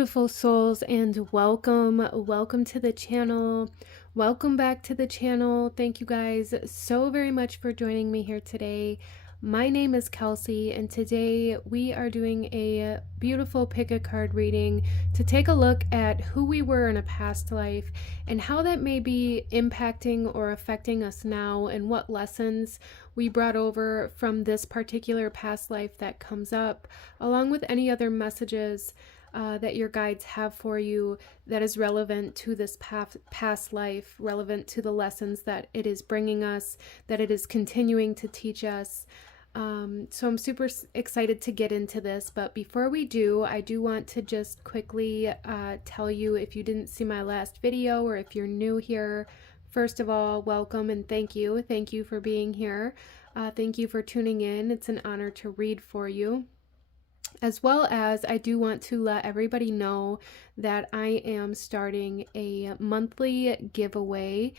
beautiful souls, and welcome to the channel. Welcome back to the channel. Thank you guys so very much for joining me here today. My name is Kelsey, and today we are doing a beautiful pick a card reading to take a look at who we were in a past life and how that may be impacting or affecting us now, and what lessons we brought over from this particular past life that comes up, along with any other messages that your guides have for you that is relevant to this past life, relevant to the lessons that it is bringing us, that it is continuing to teach us. So I'm super excited to get into this, but before we do, I do want to just quickly tell you, if you didn't see my last video or if you're new here, first of all, welcome and thank you. Thank you for being here. Thank you for tuning in. It's an honor to read for you. As well as, I do want to let everybody know that I am starting a monthly giveaway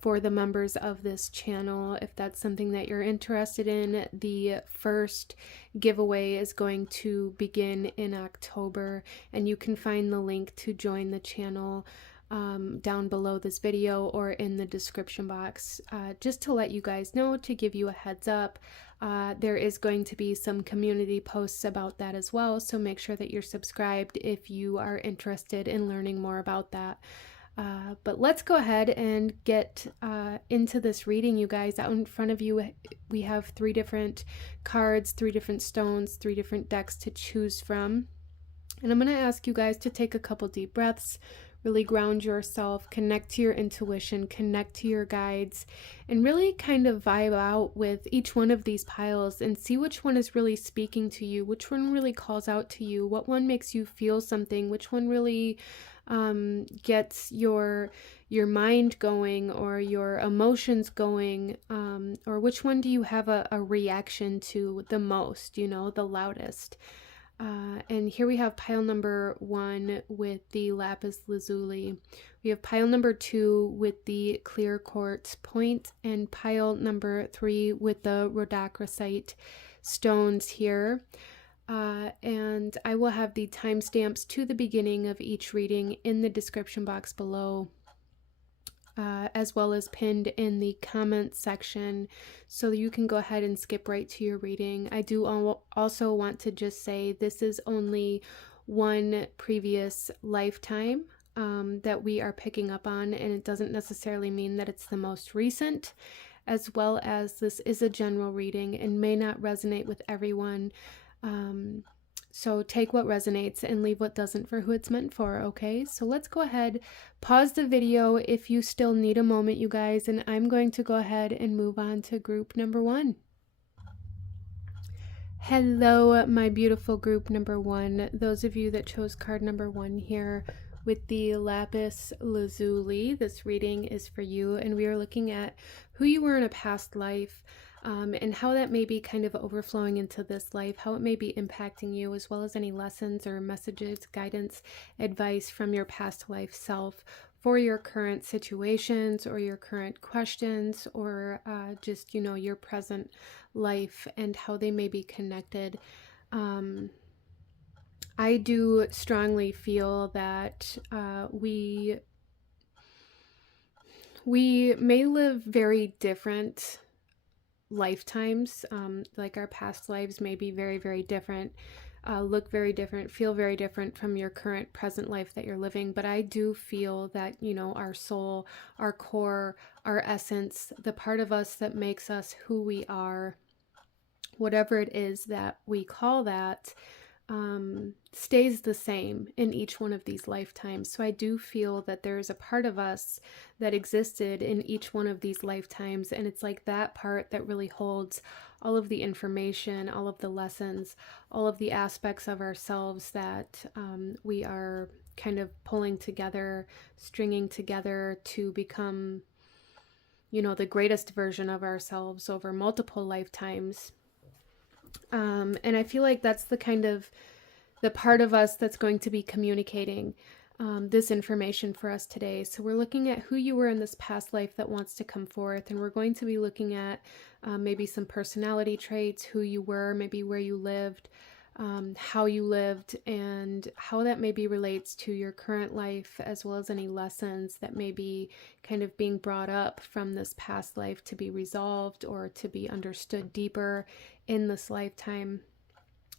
for the members of this channel. If that's something that you're interested in, the first giveaway is going to begin in October, and you can find the link to join the channel down below this video or in the description box. Just to let you guys know, to give you a heads up, there is going to be some community posts about that as well, so make sure that you're subscribed if you are interested in learning more about that. But let's go ahead and get into this reading, you guys. Out in front of you, we have 3 different cards, 3 different stones, 3 different decks to choose from. And I'm going to ask you guys to take a couple deep breaths, really ground yourself, connect to your intuition, connect to your guides, and really kind of vibe out with each one of these piles and see which one is really speaking to you, which one really calls out to you, what one makes you feel something, which one really gets your mind going or your emotions going, or which one do you have a reaction to the most, you know, the loudest. And here we have pile number 1 with the lapis lazuli. We have pile number 2 with the clear quartz point, and pile number 3 with the rhodochrosite stones here. And I will have the timestamps to the beginning of each reading in the description box below, as well as pinned in the comments section, so you can go ahead and skip right to your reading. I do also want to just say this is only one previous lifetime that we are picking up on, and it doesn't necessarily mean that it's the most recent, as well as this is a general reading and may not resonate with everyone. So take what resonates and leave what doesn't for who it's meant for, okay? So let's go ahead, pause the video if you still need a moment, you guys, and I'm going to go ahead and move on to group number 1. Hello, my beautiful group number 1. Those of you that chose card number 1 here with the lapis lazuli, this reading is for you, and we are looking at who you were in a past life, and how that may be kind of overflowing into this life, how it may be impacting you, as well as any lessons or messages, guidance, advice from your past life self for your current situations or your current questions, or just, you know, your present life and how they may be connected. I do strongly feel that we may live very different lifetimes, like our past lives may be very, very different, look very different, feel very different from your current present life that you're living. But I do feel that, you know, our soul, our core, our essence, the part of us that makes us who we are, whatever it is that we call that, stays the same in each one of these lifetimes. So I do feel that there's a part of us that existed in each one of these lifetimes, and it's like that part that really holds all of the information, all of the lessons, all of the aspects of ourselves that we are kind of pulling together, stringing together to become, you know, the greatest version of ourselves over multiple lifetimes. And I feel like that's the kind of the part of us that's going to be communicating this information for us today. So we're looking at who you were in this past life that wants to come forth, and we're going to be looking at maybe some personality traits, who you were, maybe where you lived, how you lived and how that maybe relates to your current life, as well as any lessons that may be kind of being brought up from this past life to be resolved or to be understood deeper in this lifetime.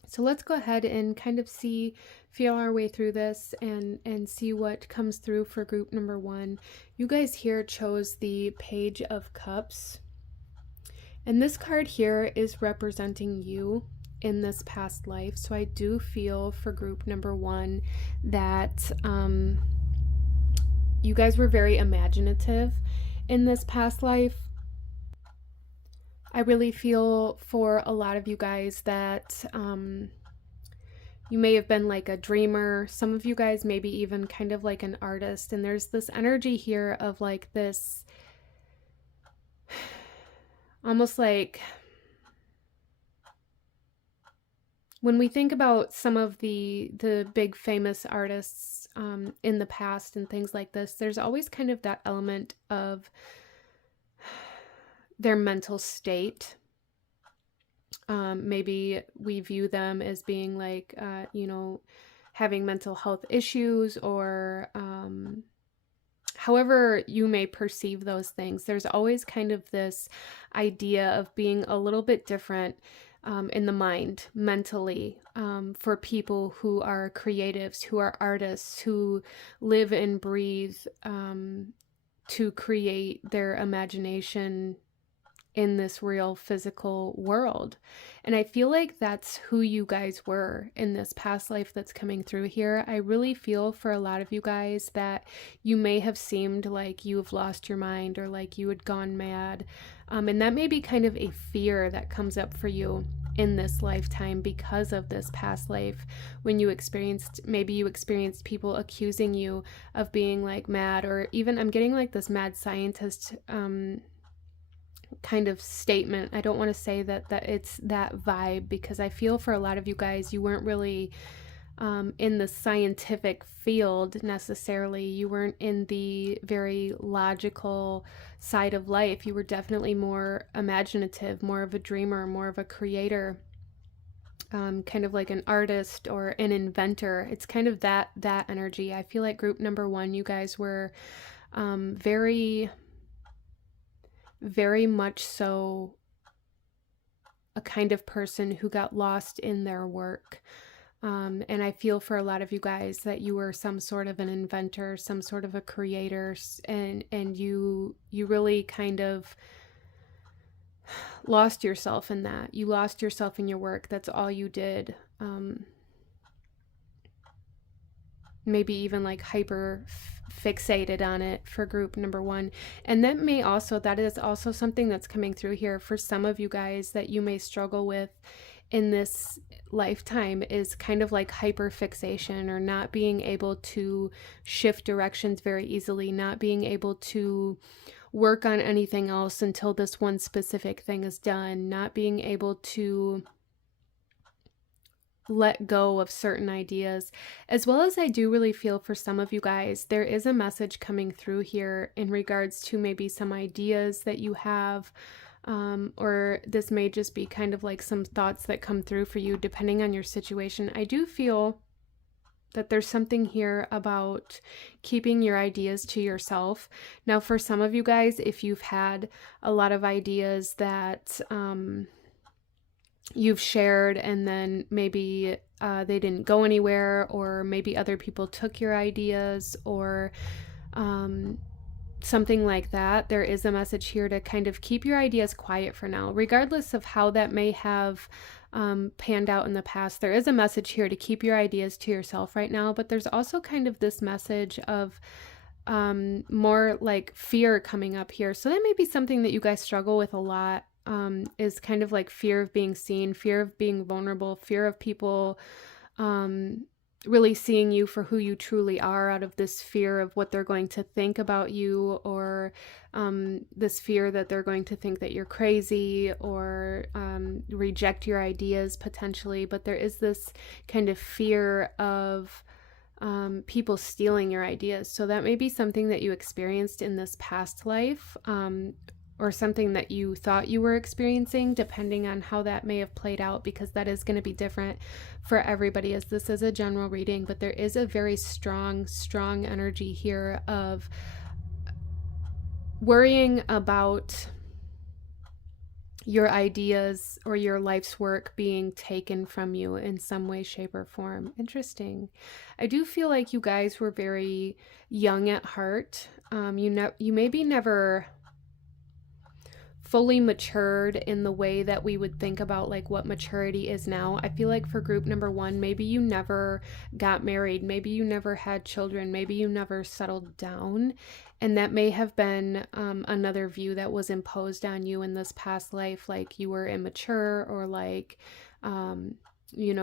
So let's go ahead and kind of feel our way through this and see what comes through for group number one. You guys here chose the Page of Cups. And this card here is representing you in this past life. So I do feel for group number one that you guys were very imaginative in this past life. I really feel for a lot of you guys that you may have been like a dreamer. Some of you guys maybe even kind of like an artist. And there's this energy here of like this almost like when we think about some of the big famous artists in the past and things like this, there's always kind of that element of their mental state. Maybe we view them as being like, having mental health issues or however you may perceive those things. There's always kind of this idea of being a little bit different in the mind, mentally, for people who are creatives, who are artists, who live and breathe to create their imagination in this real physical world. And I feel like that's who you guys were in this past life that's coming through here. I really feel for a lot of you guys that you may have seemed like you've lost your mind or like you had gone mad. And that may be kind of a fear that comes up for you in this lifetime because of this past life when you experienced people accusing you of being like mad, or even I'm getting like this mad scientist kind of statement. I don't want to say that it's that vibe, because I feel for a lot of you guys, you weren't really in the scientific field necessarily. You weren't in the very logical side of life. You were definitely more imaginative, more of a dreamer, more of a creator, kind of like an artist or an inventor. It's kind of that energy. I feel like group number one, you guys were very, very much so a kind of person who got lost in their work. And I feel for a lot of you guys that you were some sort of an inventor, some sort of a creator, and you really kind of lost yourself in that. You lost yourself in your work. That's all you did. Maybe even like hyper fixated on it for group number one. And that is also something that's coming through here for some of you guys that you may struggle with in this lifetime, is kind of like hyper fixation, or not being able to shift directions very easily, not being able to work on anything else until this one specific thing is done, not being able to let go of certain ideas. As well as I do really feel for some of you guys, there is a message coming through here in regards to maybe some ideas that you have, or this may just be kind of like some thoughts that come through for you depending on your situation. I do feel that there's something here about keeping your ideas to yourself. Now, for some of you guys, if you've had a lot of ideas that you've shared and then maybe they didn't go anywhere, or maybe other people took your ideas, or something like that, there is a message here to kind of keep your ideas quiet for now, regardless of how that may have panned out in the past. There is a message here to keep your ideas to yourself right now, but there's also kind of this message of more like fear coming up here. So that may be something that you guys struggle with a lot, is kind of like fear of being seen, fear of being vulnerable, fear of people really seeing you for who you truly are, out of this fear of what they're going to think about you, or this fear that they're going to think that you're crazy, or reject your ideas potentially. But there is this kind of fear of people stealing your ideas. So that may be something that you experienced in this past life, or something that you thought you were experiencing, depending on how that may have played out, because that is going to be different for everybody, as this is a general reading. But there is a very strong energy here of worrying about your ideas or your life's work being taken from you in some way, shape, or form. Interesting. I do feel like you guys were very young at heart. You maybe never fully matured in the way that we would think about like what maturity is now. I feel like for group number 1, maybe you never got married, maybe you never had children, maybe you never settled down, and that may have been another view that was imposed on you in this past life, like you were immature, or like you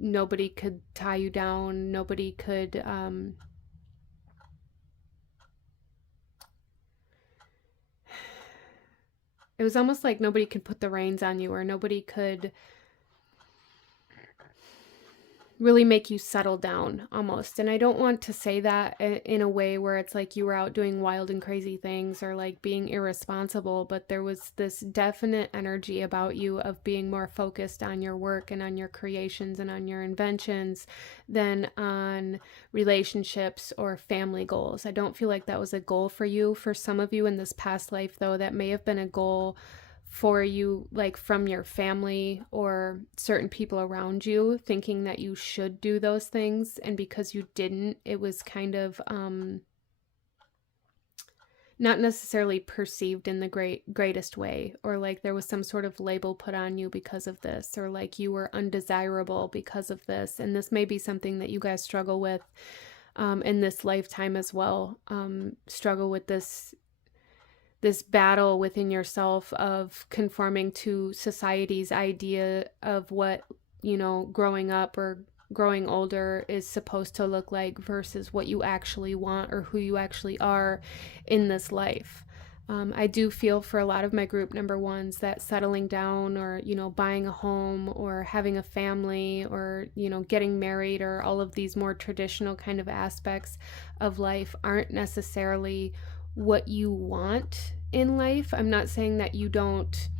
nobody could tie you down, nobody could it was almost like nobody could put the reins on you, or nobody could really make you settle down almost. And I don't want to say that in a way where it's like you were out doing wild and crazy things or like being irresponsible, but there was this definite energy about you of being more focused on your work and on your creations and on your inventions than on relationships or family goals. I don't feel like that was a goal for you. For some of you in this past life, though, that may have been a goal for you, like from your family or certain people around you, thinking that you should do those things, and because you didn't, it was kind of not necessarily perceived in the greatest way, or like there was some sort of label put on you because of this, or like you were undesirable because of this. And this may be something that you guys struggle with in this lifetime as well. Struggle with this battle within yourself of conforming to society's idea of what, growing up or growing older is supposed to look like versus what you actually want or who you actually are in this life. I do feel for a lot of my group number 1s that settling down, or, buying a home or having a family, or, getting married, or all of these more traditional kind of aspects of life aren't necessarily what you want in life. I'm not saying that you don't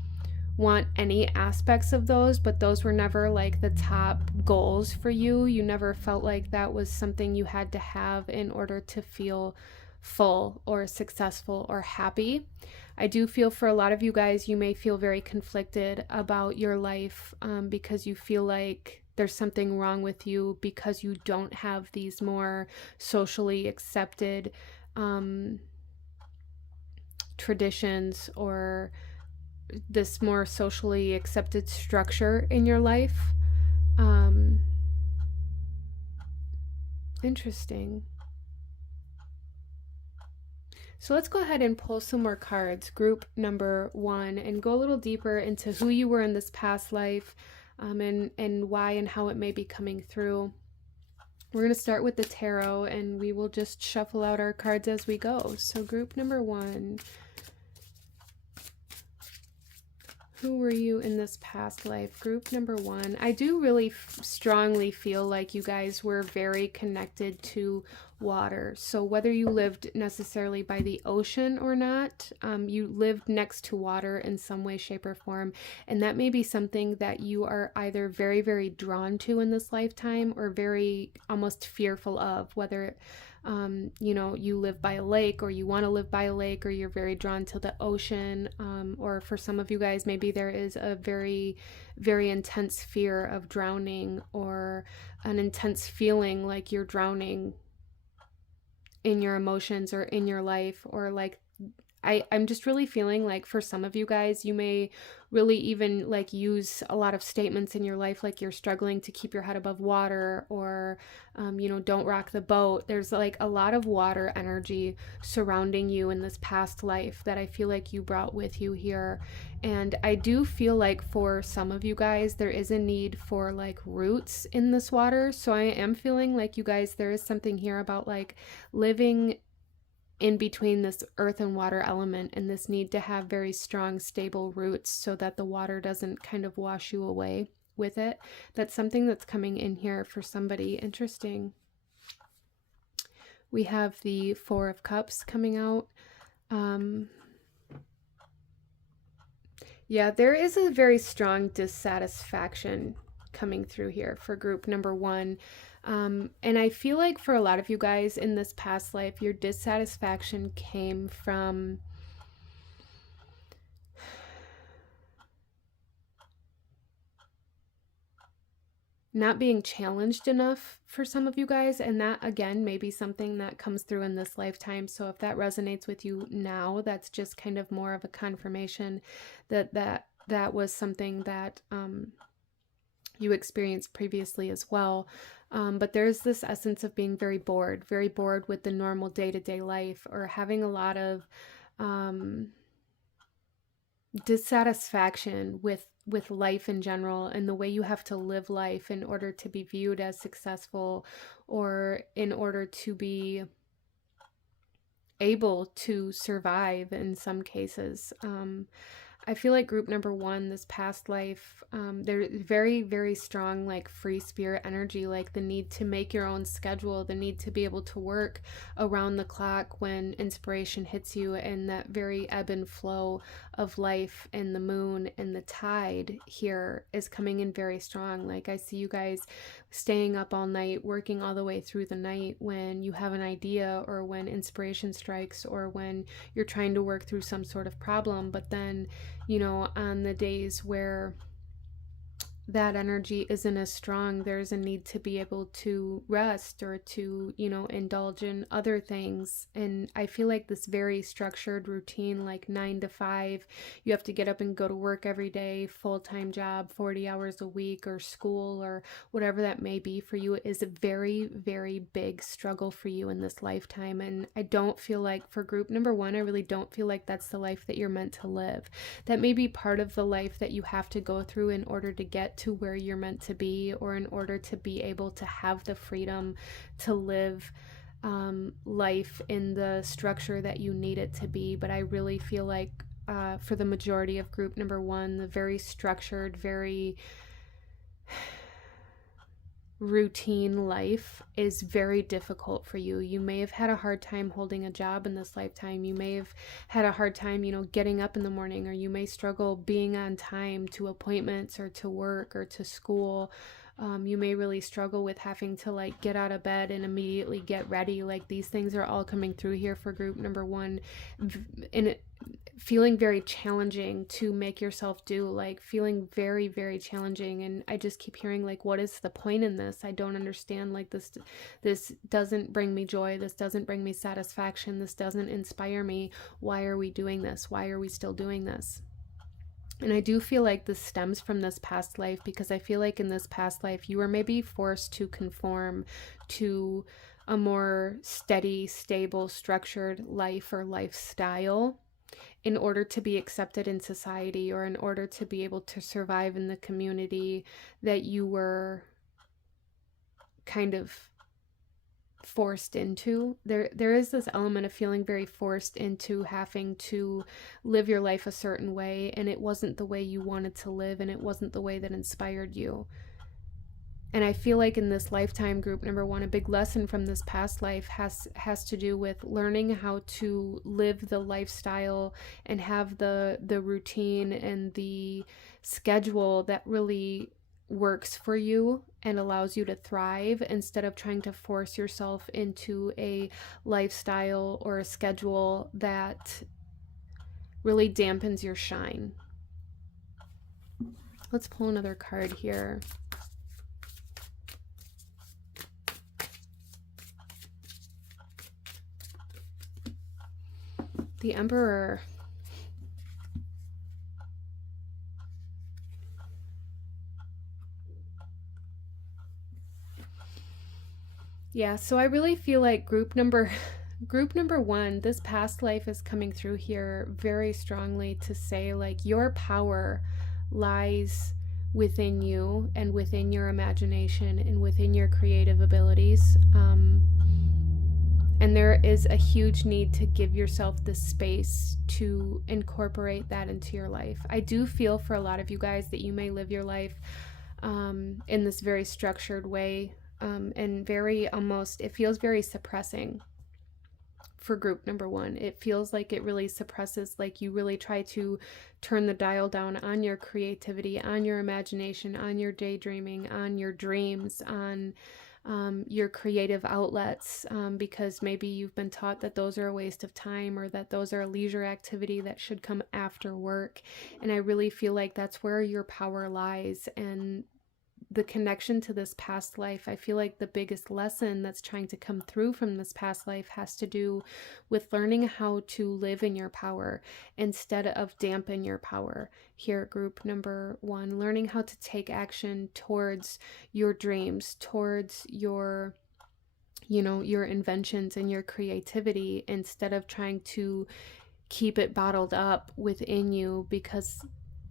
want any aspects of those, but those were never like the top goals for you. You never felt like that was something you had to have in order to feel full or successful or happy. I do feel for a lot of you guys, you may feel very conflicted about your life because you feel like there's something wrong with you because you don't have these more socially accepted traditions or this more socially accepted structure in your life. Interesting. So let's go ahead and pull some more cards, group number 1, and go a little deeper into who you were in this past life, and why and how it may be coming through. We're going to start with the tarot, and we will just shuffle out our cards as we go. So group number 1, who were you in this past life? Group number 1. I do really strongly feel like you guys were very connected to water. So whether you lived necessarily by the ocean or not, you lived next to water in some way, shape, or form. And that may be something that you are either very, very drawn to in this lifetime, or very almost fearful of, whether you live by a lake, or you want to live by a lake, or you're very drawn to the ocean, or for some of you guys, maybe there is a very, very intense fear of drowning, or an intense feeling like you're drowning in your emotions or in your life, or like I'm just really feeling like for some of you guys, you may really even like use a lot of statements in your life, like you're struggling to keep your head above water, or, don't rock the boat. There's like a lot of water energy surrounding you in this past life that I feel like you brought with you here. And I do feel like for some of you guys, there is a need for like roots in this water. So I am feeling like you guys, there is something here about like living in between this earth and water element, and this need to have very strong, stable roots so that the water doesn't kind of wash you away with it. That's something that's coming in here for somebody. Interesting. We have the 4 of Cups coming out. Yeah, there is a very strong dissatisfaction coming through here for group number one. And I feel like for a lot of you guys in this past life, your dissatisfaction came from not being challenged enough for some of you guys. And that, again, may be something that comes through in this lifetime. So if that resonates with you now, that's just kind of more of a confirmation that was something that you experienced previously as well. But there's this essence of being very bored with the normal day-to-day life, or having a lot of um, dissatisfaction with life in general and the way you have to live life in order to be viewed as successful, or in order to be able to survive in some cases. I feel like group number one, this past life, they're very strong, like free spirit energy, like the need to make your own schedule, the need to be able to work around the clock when inspiration hits you, and that very ebb and flow of life and the moon and the tide here is coming in very strong. Like I see you guys staying up all night, working all the way through the night when you have an idea, or when inspiration strikes, or when you're trying to work through some sort of problem. But then, on the days where that energy isn't as strong, there's a need to be able to rest, or to, indulge in other things. And I feel like this very structured routine, like 9 to 5, you have to get up and go to work every day, full-time job, 40 hours a week, or school, or whatever that may be for you, is a very big struggle for you in this lifetime. And I don't feel like, for group number one, I really don't feel like that's the life that you're meant to live. That may be part of the life that you have to go through in order to get to where you're meant to be, or in order to be able to have the freedom to live life in the structure that you need it to be. But I really feel like for the majority of group number one, the very structured, very routine life is very difficult for you. You may have had a hard time holding a job in this lifetime. You may have had a hard time, getting up in the morning, or you may struggle being on time to appointments, or to work, or to school. You may really struggle with having to like get out of bed and immediately get ready. Like these things are all coming through here for group number one, and feeling very challenging to make yourself do, like feeling very challenging. And I just keep hearing like, what is the point in this? I don't understand. Like this doesn't bring me joy. This doesn't bring me satisfaction. This doesn't inspire me. Why are we doing this? Why are we still doing this? And I do feel like this stems from this past life, because I feel like in this past life you were maybe forced to conform to a more steady, stable, structured life or lifestyle in order to be accepted in society, or in order to be able to survive in the community that you were kind of forced into. There is this element of feeling very forced into having to live your life a certain way, and it wasn't the way you wanted to live, and it wasn't the way that inspired you. And I feel like in this lifetime, group number one, a big lesson from this past life has to do with learning how to live the lifestyle and have the routine and the schedule that really works for you and allows you to thrive, instead of trying to force yourself into a lifestyle or a schedule that really dampens your shine. Let's pull another card here. The Emperor. Yeah, so I really feel like group number one, this past life is coming through here very strongly to say like your power lies within you, and within your imagination, and within your creative abilities. And there is a huge need to give yourself the space to incorporate that into your life. I do feel for a lot of you guys that you may live your life in this very structured way, and very almost, it feels very suppressing for group number one. It feels like it really suppresses, like you really try to turn the dial down on your creativity, on your imagination, on your daydreaming, on your dreams, on your creative outlets, because maybe you've been taught that those are a waste of time, or that those are a leisure activity that should come after work. And I really feel like that's where your power lies. And the connection to this past life, I feel like the biggest lesson that's trying to come through from this past life has to do with learning how to live in your power instead of dampen your power. Here, group number one, learning how to take action towards your dreams, towards your, you know, your inventions and your creativity, instead of trying to keep it bottled up within you, because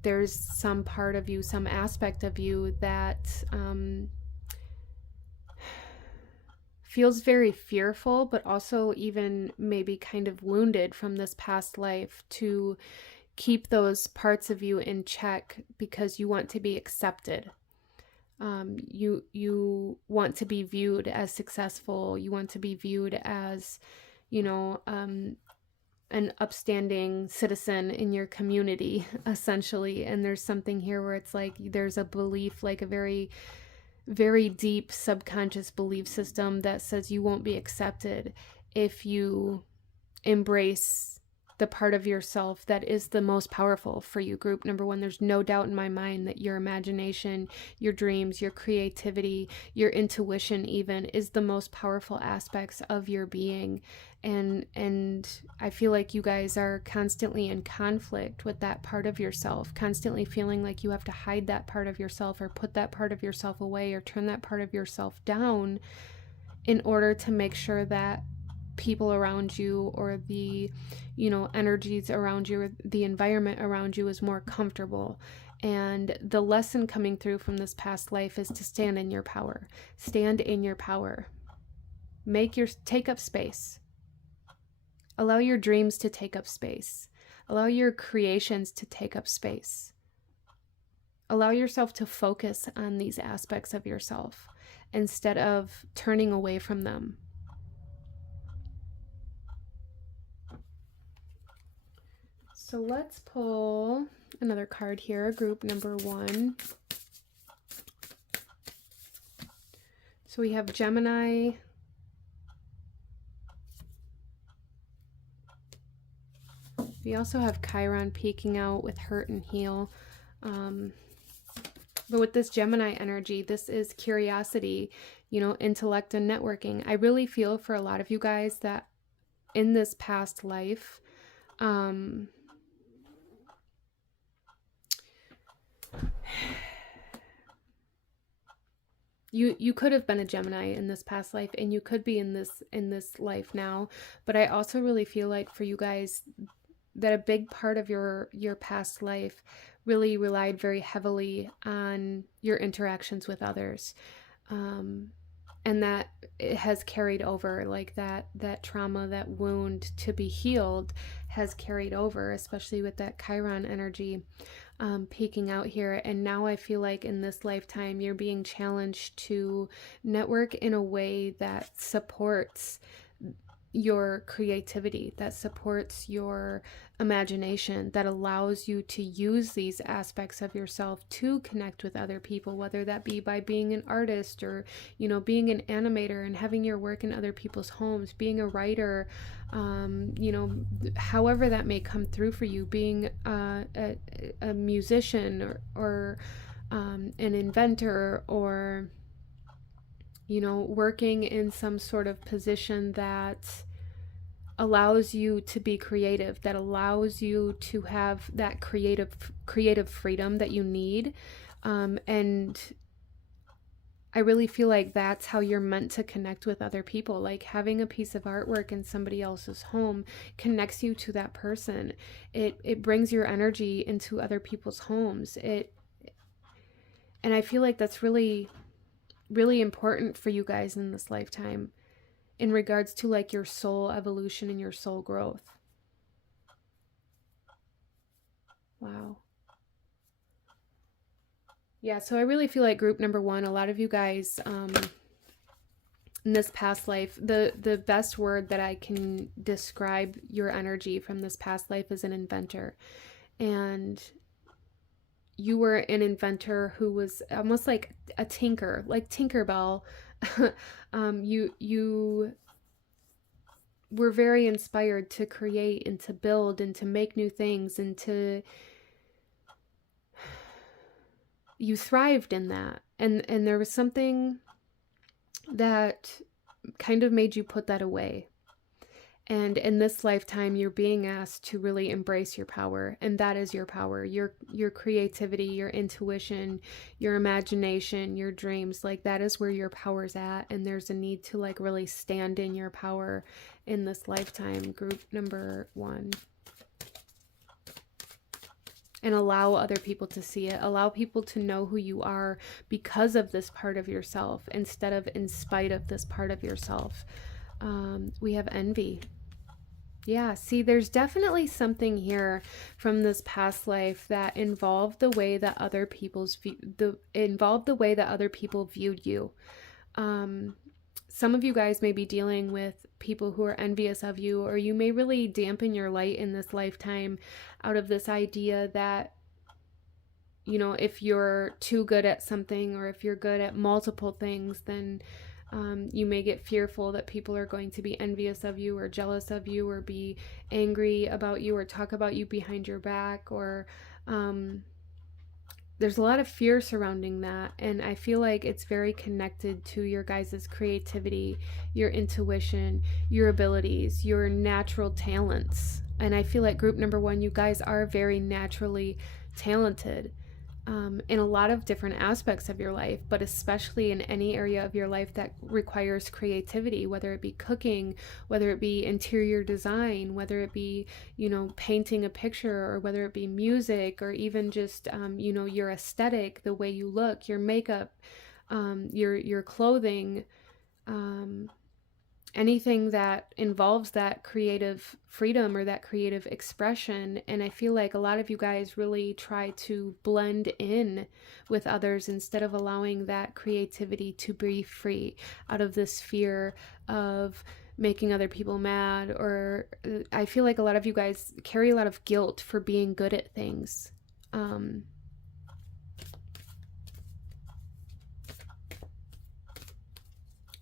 there's some part of you, some aspect of you that feels very fearful, but also even maybe kind of wounded from this past life, to keep those parts of you in check because you want to be accepted. You want to be viewed as successful. You want to be viewed as, you know, an upstanding citizen in your community, essentially. And there's something here where it's like there's a belief, like a very, very deep subconscious belief system that says you won't be accepted if you embrace the part of yourself that is the most powerful for you. Group number one, there's no doubt in my mind that your imagination, your dreams, your creativity, your intuition even is the most powerful aspects of your being. And I feel like you guys are constantly in conflict with that part of yourself, constantly feeling like you have to hide that part of yourself, or put that part of yourself away, or turn that part of yourself down in order to make sure that people around you, or the, you know, energies around you, or the environment around you is more comfortable. And the lesson coming through from this past life is to stand in your power. Stand in your power. Take up space. Allow your dreams to take up space. Allow your creations to take up space. Allow yourself to focus on these aspects of yourself instead of turning away from them. So let's pull another card here, group number one. So we have Gemini, we also have Chiron peeking out with hurt and heal. But with this Gemini energy, this is curiosity, you know, intellect and networking. I really feel for a lot of you guys that in this past life, you could have been a Gemini in this past life, and you could be in this life now. But I also really feel like for you guys that a big part of your past life really relied very heavily on your interactions with others. And that it has carried over, like that trauma, that wound to be healed has carried over, especially with that Chiron energy peeking out here. And now I feel like in this lifetime, you're being challenged to network in a way that supports your creativity, that supports your imagination, that allows you to use these aspects of yourself to connect with other people, whether that be by being an artist, or, you know, being an animator and having your work in other people's homes, being a writer, you know, however that may come through for you, being a musician, or an inventor, or, you know, working in some sort of position that allows you to be creative, that allows you to have that creative freedom that you need. And I really feel like that's how you're meant to connect with other people. Like having a piece of artwork in somebody else's home connects you to that person. It brings your energy into other people's homes. And I feel like that's really, really important for you guys in this lifetime, in regards to like your soul evolution and your soul growth. Wow. Yeah, so I really feel like group number one, a lot of you guys in this past life, the best word that I can describe your energy from this past life is an inventor. And you were an inventor who was almost like a tinker, like Tinkerbell. You were very inspired to create and to build and to make new things, and to you thrived in that. And there was something that kind of made you put that away. And in this lifetime, you're being asked to really embrace your power. And that is your power, your creativity, your intuition, your imagination, your dreams. Like, that is where your power's at. And there's a need to like really stand in your power in this lifetime, group number 1. And allow other people to see it. Allow people to know who you are because of this part of yourself, instead of in spite of this part of yourself. We have envy. Yeah, see, there's definitely something here from this past life that involved the way that other the way that other people viewed you. Some of you guys may be dealing with people who are envious of you, or you may really dampen your light in this lifetime out of this idea that, you know, if you're too good at something, or if you're good at multiple things, then you may get fearful that people are going to be envious of you, or jealous of you, or be angry about you, or talk about you behind your back, or there's a lot of fear surrounding that. And I feel like it's very connected to your guys' creativity, your intuition, your abilities, your natural talents. And I feel like group number 1, you guys are very naturally talented. In a lot of different aspects of your life, but especially in any area of your life that requires creativity, whether it be cooking, whether it be interior design, whether it be, you know, painting a picture, or whether it be music, or even just, you know, your aesthetic, the way you look, your makeup, your clothing, anything that involves that creative freedom or that creative expression. And I feel like a lot of you guys really try to blend in with others instead of allowing that creativity to breathe free out of this fear of making other people mad. Or I feel like a lot of you guys carry a lot of guilt for being good at things.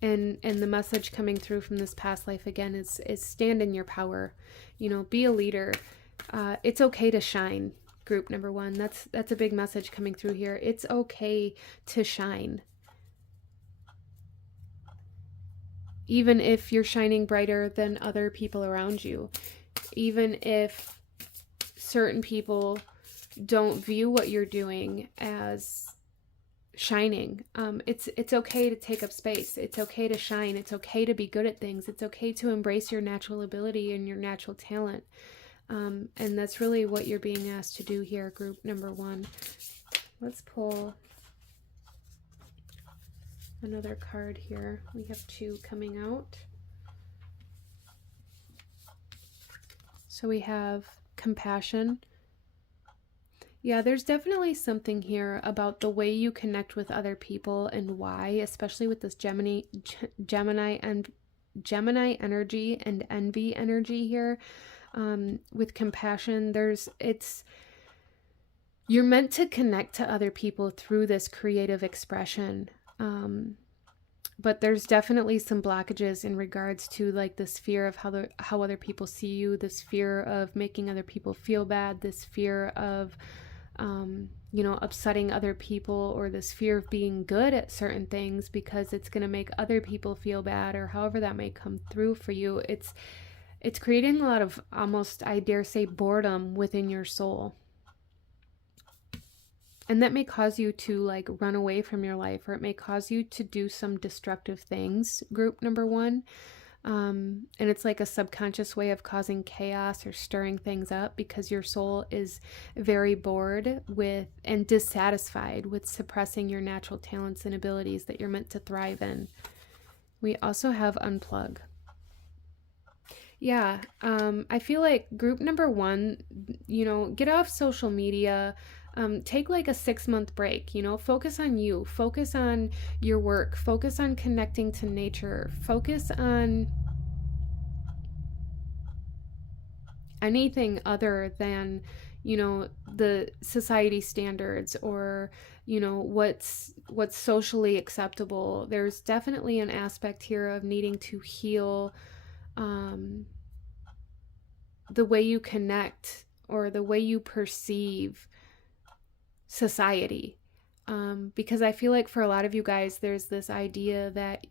And the message coming through from this past life again is stand in your power. You know, be a leader. It's okay to shine, group number 1. That's a big message coming through here. It's okay to shine. Even if you're shining brighter than other people around you. Even if certain people don't view what you're doing as shining. It's okay to take up space. It's okay to shine. It's okay to be good at things. It's okay to embrace your natural ability and your natural talent. And that's really what you're being asked to do here, group number 1. Let's pull another card here. We have 2 coming out. So we have compassion. Yeah, there's definitely something here about the way you connect with other people and why, especially with this Gemini energy and envy energy here. With compassion, you're meant to connect to other people through this creative expression. But there's definitely some blockages in regards to like this fear of how other people see you, this fear of making other people feel bad, this fear of you know, upsetting other people, or this fear of being good at certain things because it's going to make other people feel bad, or however that may come through for you. It's creating a lot of, almost, I dare say, boredom within your soul. And that may cause you to like run away from your life, or it may cause you to do some destructive things, group number 1. And it's like a subconscious way of causing chaos or stirring things up because your soul is very bored with and dissatisfied with suppressing your natural talents and abilities that you're meant to thrive in. We also have unplug. Yeah, I feel like group number 1, you know, get off social media. take like a 6-month break, focus on you, focus on your work, focus on connecting to nature, focus on anything other than the society standards, or what's socially acceptable. There's definitely an aspect here of needing to heal um, the way you connect or the way you perceive society. Because I feel like for a lot of you guys, there's this idea that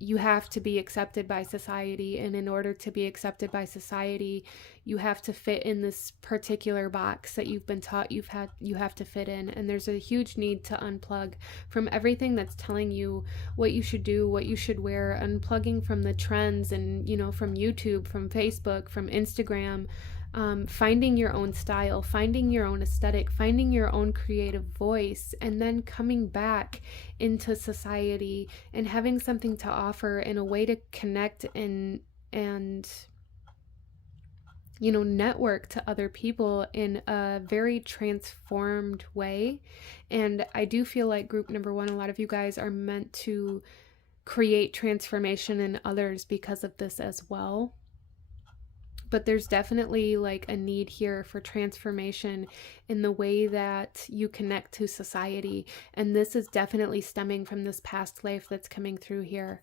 you have to be accepted by society, and in order to be accepted by society, you have to fit in this particular box that you've been taught you have to fit in. And there's a huge need to unplug from everything that's telling you what you should do, what you should wear, unplugging from the trends, and from YouTube, from Facebook, from Instagram. Finding your own style, finding your own aesthetic, finding your own creative voice, and then coming back into society and having something to offer in a way to connect and network to other people in a very transformed way. And I do feel like group number one, a lot of you guys are meant to create transformation in others because of this as well. But there's definitely like a need here for transformation in the way that you connect to society. And this is definitely stemming from this past life that's coming through here.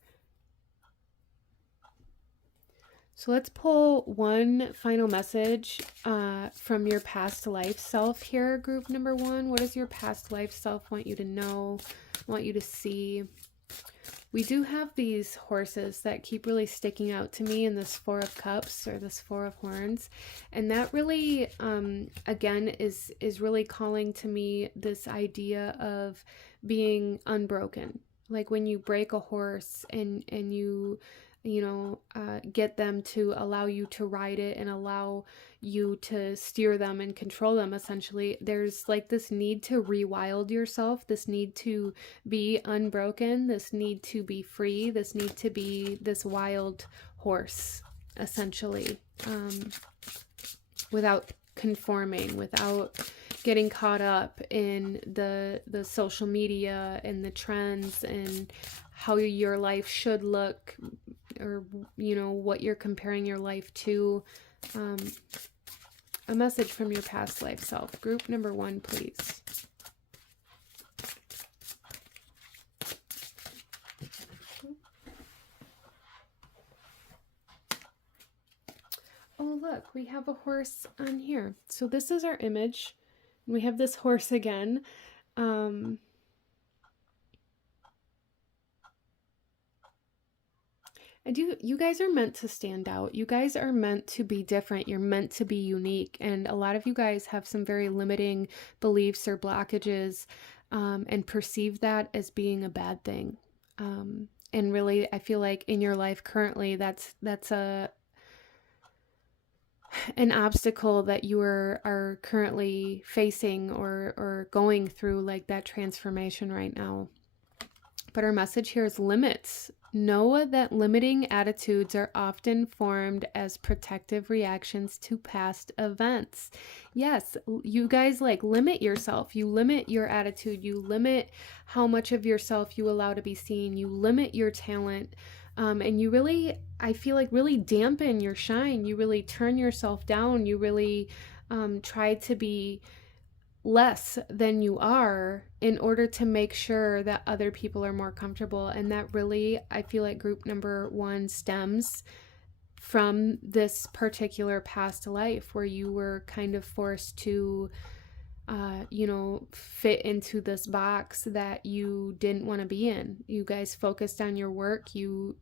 So let's pull one final message from your past life self here, group number one. What does your past life self want you to know, want you to see? We do have these horses that keep really sticking out to me in this Four of Cups or this Four of Horns. And that really, again, is really calling to me this idea of being unbroken. Like when you break a horse and you get them to allow you to ride it and allow you to steer them and control them, essentially, there's like this need to rewild yourself, this need to be unbroken, this need to be free, this need to be this wild horse, essentially, without conforming, without getting caught up in the social media and the trends and how your life should look, or what you're comparing your life to. A message from your past life self, group number one, please. Oh, look, we have a horse on here. So this is our image. We have this horse again. You guys are meant to stand out. You guys are meant to be different. You're meant to be unique. And a lot of you guys have some very limiting beliefs or blockages, and perceive that as being a bad thing. And really, I feel like in your life currently, that's an obstacle that you are currently facing or going through, like that transformation right now. But our message here is limits. Know that limiting attitudes are often formed as protective reactions to past events. Yes, you guys limit yourself. You limit your attitude. You limit how much of yourself you allow to be seen. You limit your talent. And you really, I feel like, really dampen your shine. You really turn yourself down. You really try to be less than you are in order to make sure that other people are more comfortable. And that really, I feel like group number one stems from this particular past life where you were kind of forced to fit into this box that you didn't want to be in. You guys focused on your work, you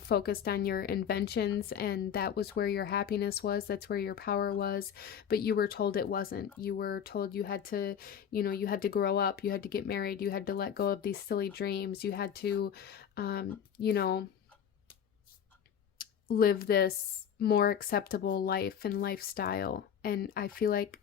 focused on your inventions, and that was where your happiness was, that's where your power was, but you were told it wasn't. You were told you had to, you had to grow up, you had to get married, you had to let go of these silly dreams, you had to, live this more acceptable life and lifestyle. And I feel like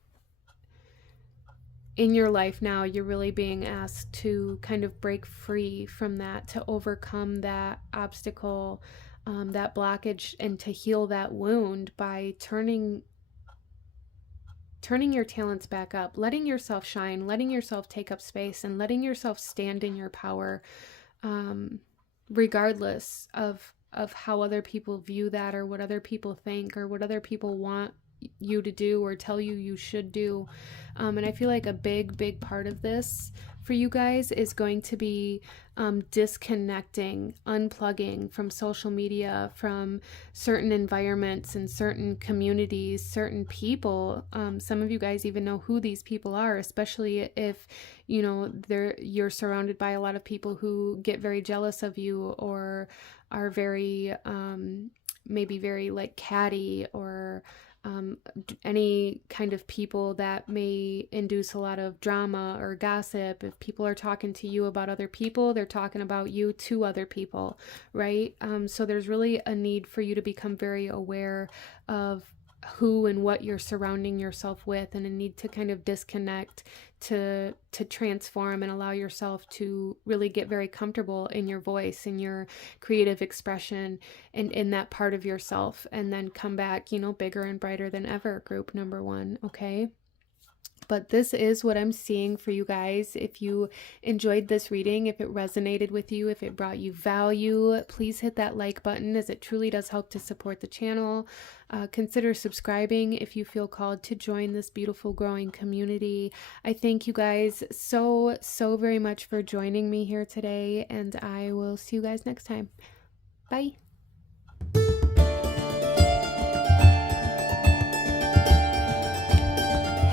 in your life now, you're really being asked to kind of break free from that, to overcome that obstacle, that blockage, and to heal that wound by turning turning your talents back up, letting yourself shine, letting yourself take up space, and letting yourself stand in your power, regardless of how other people view that, or what other people think, or what other people want you to do or tell you you should do. And I feel like a big part of this for you guys is going to be disconnecting, unplugging from social media, from certain environments and certain communities, certain people. Some of you guys even know who these people are, especially if you're surrounded by a lot of people who get very jealous of you, or are very maybe very like catty, or any kind of people that may induce a lot of drama or gossip. If people are talking to you about other people, they're talking about you to other people, right? So there's really a need for you to become very aware of who and what you're surrounding yourself with, and a need to kind of disconnect to transform and allow yourself to really get very comfortable in your voice and your creative expression and in that part of yourself, and then come back, bigger and brighter than ever, group number 1, okay? But this is what I'm seeing for you guys. If you enjoyed this reading, if it resonated with you, if it brought you value, please hit that like button, as it truly does help to support the channel. Consider subscribing if you feel called to join this beautiful growing community. I thank you guys so very much for joining me here today, and I will see you guys next time. Bye.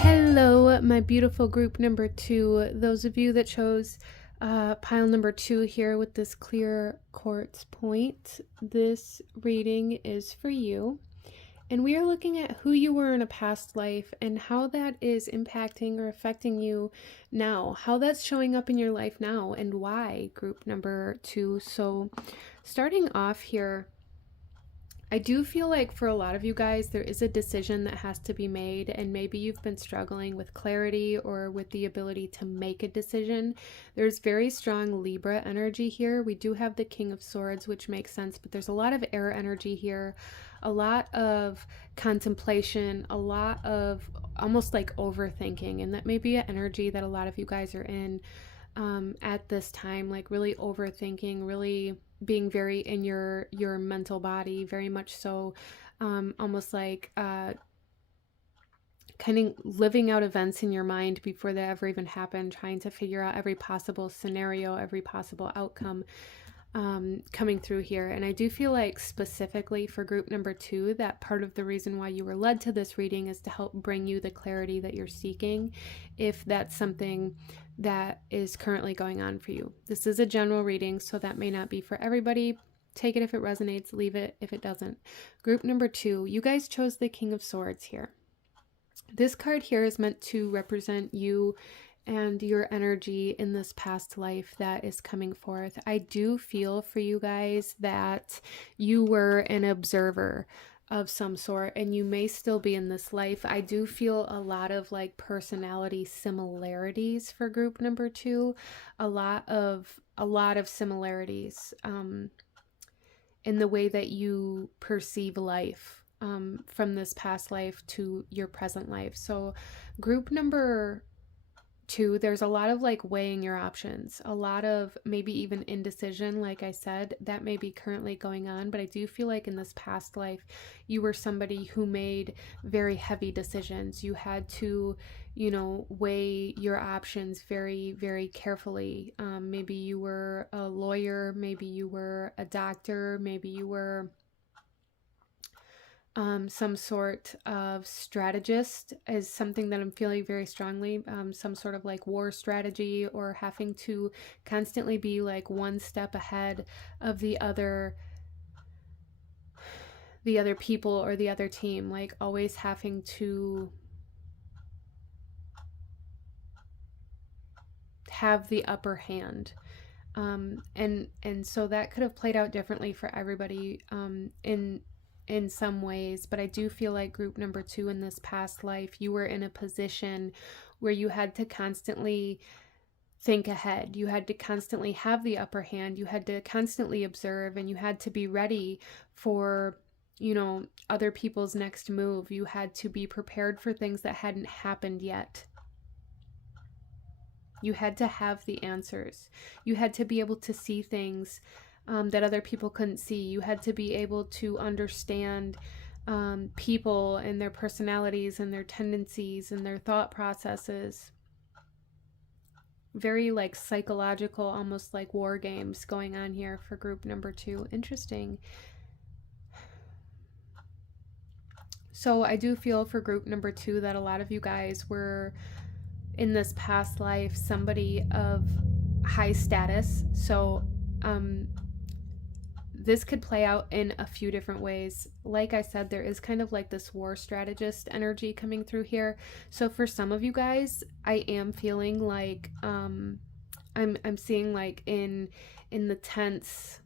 Hello, my beautiful group number 2. Those of you that chose pile number 2 here with this clear quartz point, this reading is for you. And we are looking at who you were in a past life and how that is impacting or affecting you now, how that's showing up in your life now, and why, group number 2. So starting off here, I do feel like for a lot of you guys, there is a decision that has to be made, and maybe you've been struggling with clarity or with the ability to make a decision. There's very strong Libra energy here. We do have the King of Swords, which makes sense, but there's a lot of air energy here, a lot of contemplation, a lot of almost like overthinking, and that may be an energy that a lot of you guys are in at this time, like really overthinking, really being very in your mental body, very much so, almost like kind of living out events in your mind before they ever even happen, trying to figure out every possible scenario, every possible outcome coming through here. And I do feel like specifically for group number 2, that part of the reason why you were led to this reading is to help bring you the clarity that you're seeking, if that's something that is currently going on for you. This is a general reading, so that may not be for everybody. Take it if it resonates, leave it if it doesn't. Group number 2, you guys chose the King of Swords here. This card here is meant to represent you and your energy in this past life that is coming forth. I do feel for you guys that you were an observer of some sort, and you may still be in this life. I do feel a lot of like personality similarities for group number 2, a lot of similarities in the way that you perceive life from this past life to your present life. So group number 2, there's a lot of like weighing your options, a lot of maybe even indecision, like I said, that may be currently going on. But I do feel like in this past life, you were somebody who made very heavy decisions. You had to, weigh your options very, very carefully. Maybe you were a lawyer, maybe you were a doctor, maybe you were some sort of strategist is something that I'm feeling very strongly, some sort of like war strategy, or having to constantly be like one step ahead of the other people or the other team, like always having to have the upper hand. And so that could have played out differently for everybody in some ways, but I do feel like group number 2 in this past life, you were in a position where you had to constantly think ahead. You had to constantly have the upper hand. You had to constantly observe, and you had to be ready for other people's next move. You had to be prepared for things that hadn't happened yet. You had to have the answers. You had to be able to see things that other people couldn't see. You had to be able to understand people and their personalities and their tendencies and their thought processes. Very like psychological, almost like war games going on here for group number 2. Interesting. So I do feel for group number 2 that a lot of you guys were in this past life somebody of high status. So this could play out in a few different ways. Like I said, there is kind of like this war strategist energy coming through here. So for some of you guys, I am feeling like I'm seeing like in the tents,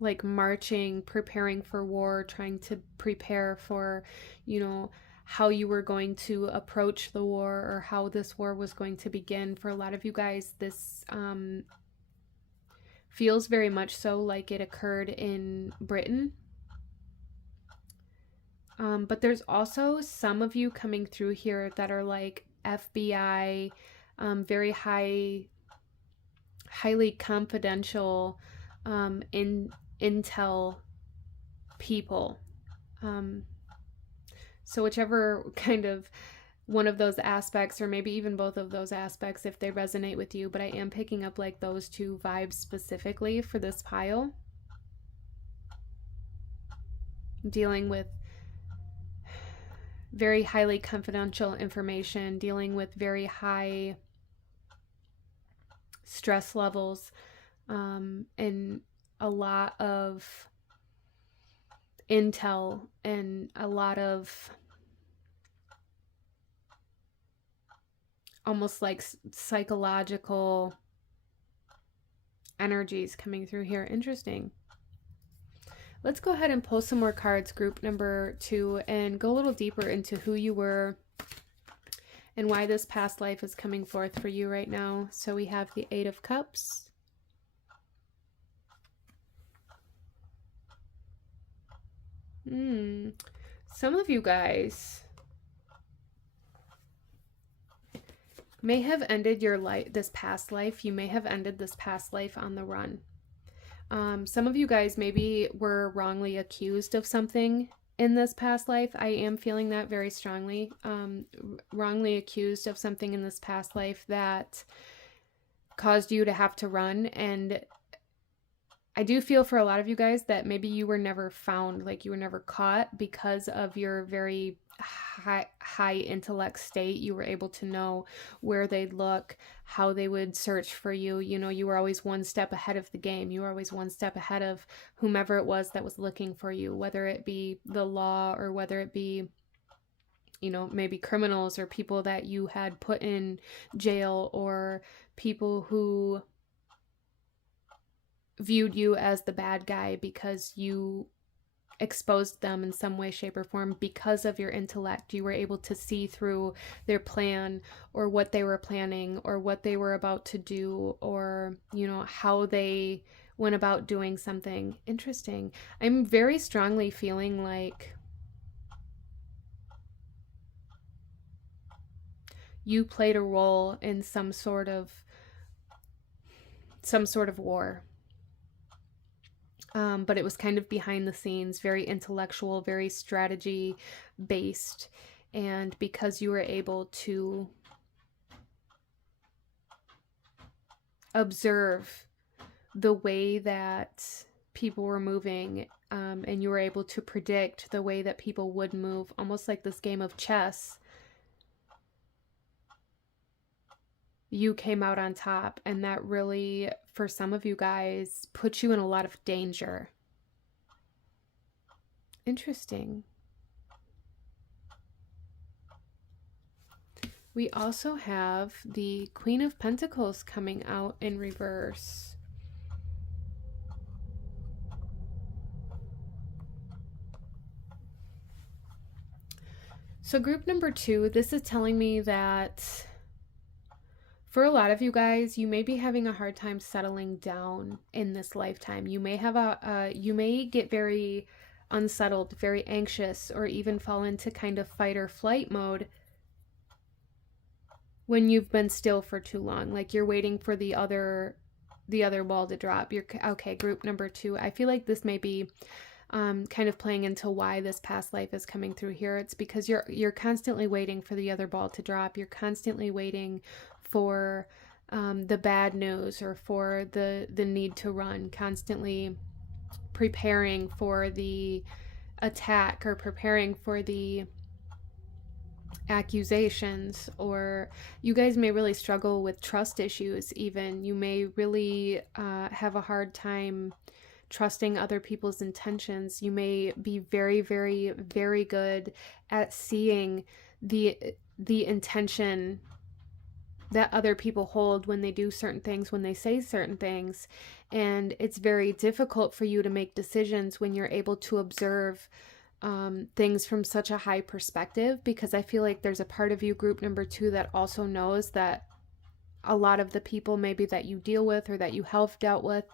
like marching, preparing for war, trying to prepare for, how you were going to approach the war or how this war was going to begin. For a lot of you guys, this feels very much so like it occurred in Britain. But there's also some of you coming through here that are like FBI, very highly confidential intel people. So whichever kind of one of those aspects, or maybe even both of those aspects, if they resonate with you, but I am picking up like those 2 vibes specifically for this pile. Dealing with very highly confidential information, dealing with very high stress levels, and a lot of intel and a lot of almost like psychological energies coming through here. Interesting. Let's go ahead and pull some more cards, group number 2, and go a little deeper into who you were and why this past life is coming forth for you right now. So we have the 8 of Cups, some of you guys may have ended your life, this past life. You may have ended this past life on the run. Some of you guys maybe were wrongly accused of something in this past life. I am feeling that very strongly. Wrongly accused of something in this past life that caused you to have to run. And I do feel for a lot of you guys that maybe you were never found, like you were never caught because of your very high intellect state. You were able to know where they'd look, how they would search for you. You were always one step ahead of the game. You were always one step ahead of whomever it was that was looking for you, whether it be the law or whether it be, maybe criminals or people that you had put in jail or people who viewed you as the bad guy because you exposed them in some way, shape, or form. Because of your intellect, you were able to see through their plan or what they were planning or what they were about to do, or how they went about doing something. Interesting. I'm very strongly feeling like you played a role in some sort of war. But it was kind of behind the scenes, very intellectual, very strategy based. And because you were able to observe the way that people were moving, and you were able to predict the way that people would move, almost like this game of chess, you came out on top. And that really, for some of you guys, put you in a lot of danger. Interesting. We also have the Queen of Pentacles coming out in reverse. So group number 2, this is telling me that For a lot of you guys, you may be having a hard time settling down in this lifetime. You may have you may get very unsettled, very anxious, or even fall into kind of fight or flight mode when you've been still for too long. Like you're waiting for the other ball to drop. You're okay. Group number 2. I feel like this may be kind of playing into why this past life is coming through here. It's because you're constantly waiting for the other ball to drop. You're constantly waiting for the bad news or for the need to run. Constantly preparing for the attack or preparing for the accusations, or you guys may really struggle with trust issues. Even you may really have a hard time trusting other people's intentions. You may be very, very, very good at seeing the intention that other people hold when they do certain things, when they say certain things. And it's very difficult for you to make decisions when you're able to observe things from such a high perspective, because I feel like there's a part of you, group number 2, that also knows that a lot of the people maybe that you deal with or that you have dealt with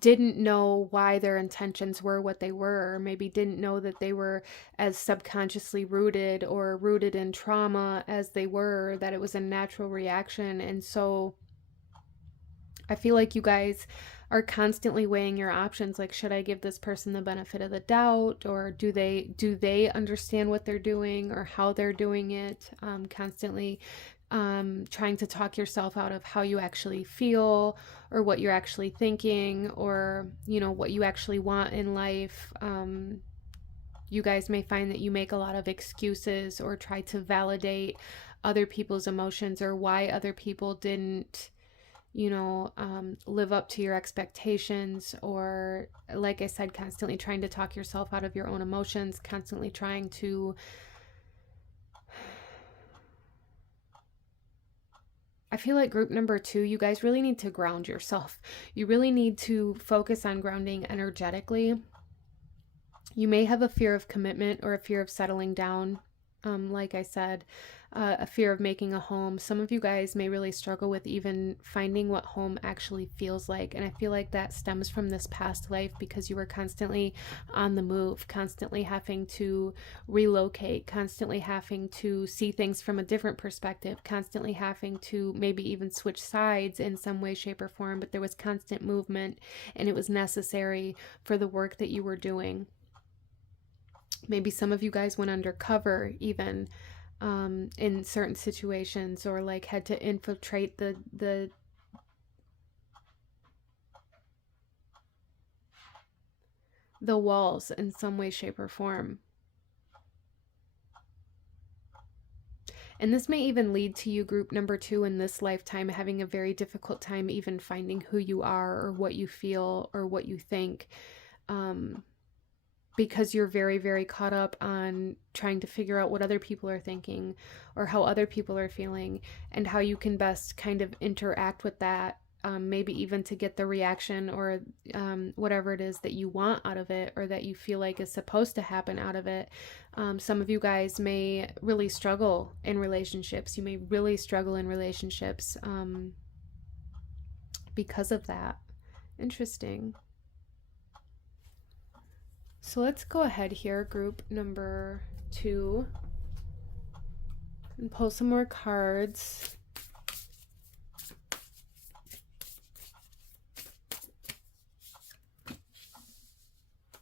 didn't know why their intentions were what they were, or maybe didn't know that they were as subconsciously rooted or rooted in trauma as they were, that it was a natural reaction. And so I feel like you guys are constantly weighing your options, like, should I give this person the benefit of the doubt, or do they understand what they're doing or how they're doing it? Constantly trying to talk yourself out of how you actually feel, or what you're actually thinking, or what you actually want in life. You guys may find that you make a lot of excuses or try to validate other people's emotions, or why other people didn't live up to your expectations, or, like I said, constantly trying to talk yourself out of your own emotions, constantly trying to I feel like group number 2, you guys really need to ground yourself. You really need to focus on grounding energetically. You may have a fear of commitment or a fear of settling down. Like I said, a fear of making a home. Some of you guys may really struggle with even finding what home actually feels like. And I feel like that stems from this past life, because you were constantly on the move, constantly having to relocate, constantly having to see things from a different perspective, constantly having to maybe even switch sides in some way, shape, or form. But there was constant movement, and it was necessary for the work that you were doing. Maybe some of you guys went undercover even in certain situations, or like had to infiltrate the walls in some way, shape, or form. And this may even lead to you, group number 2, in this lifetime having a very difficult time even finding who you are, or what you feel, or what you think. Because you're very, very caught up on trying to figure out what other people are thinking, or how other people are feeling, and how you can best kind of interact with that, maybe even to get the reaction, or whatever it is that you want out of it, or that you feel like is supposed to happen out of it. Some of you guys may really struggle in relationships. You may really struggle in relationships because of that. Interesting. So let's go ahead here, group number 2, and pull some more cards.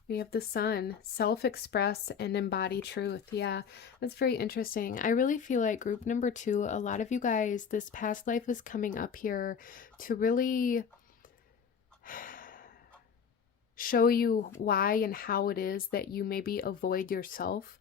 We have the Sun, self-express and embody truth. Yeah, that's very interesting. I really feel like group number 2, a lot of you guys, this past life is coming up here to really show you why and how it is that you maybe avoid yourself.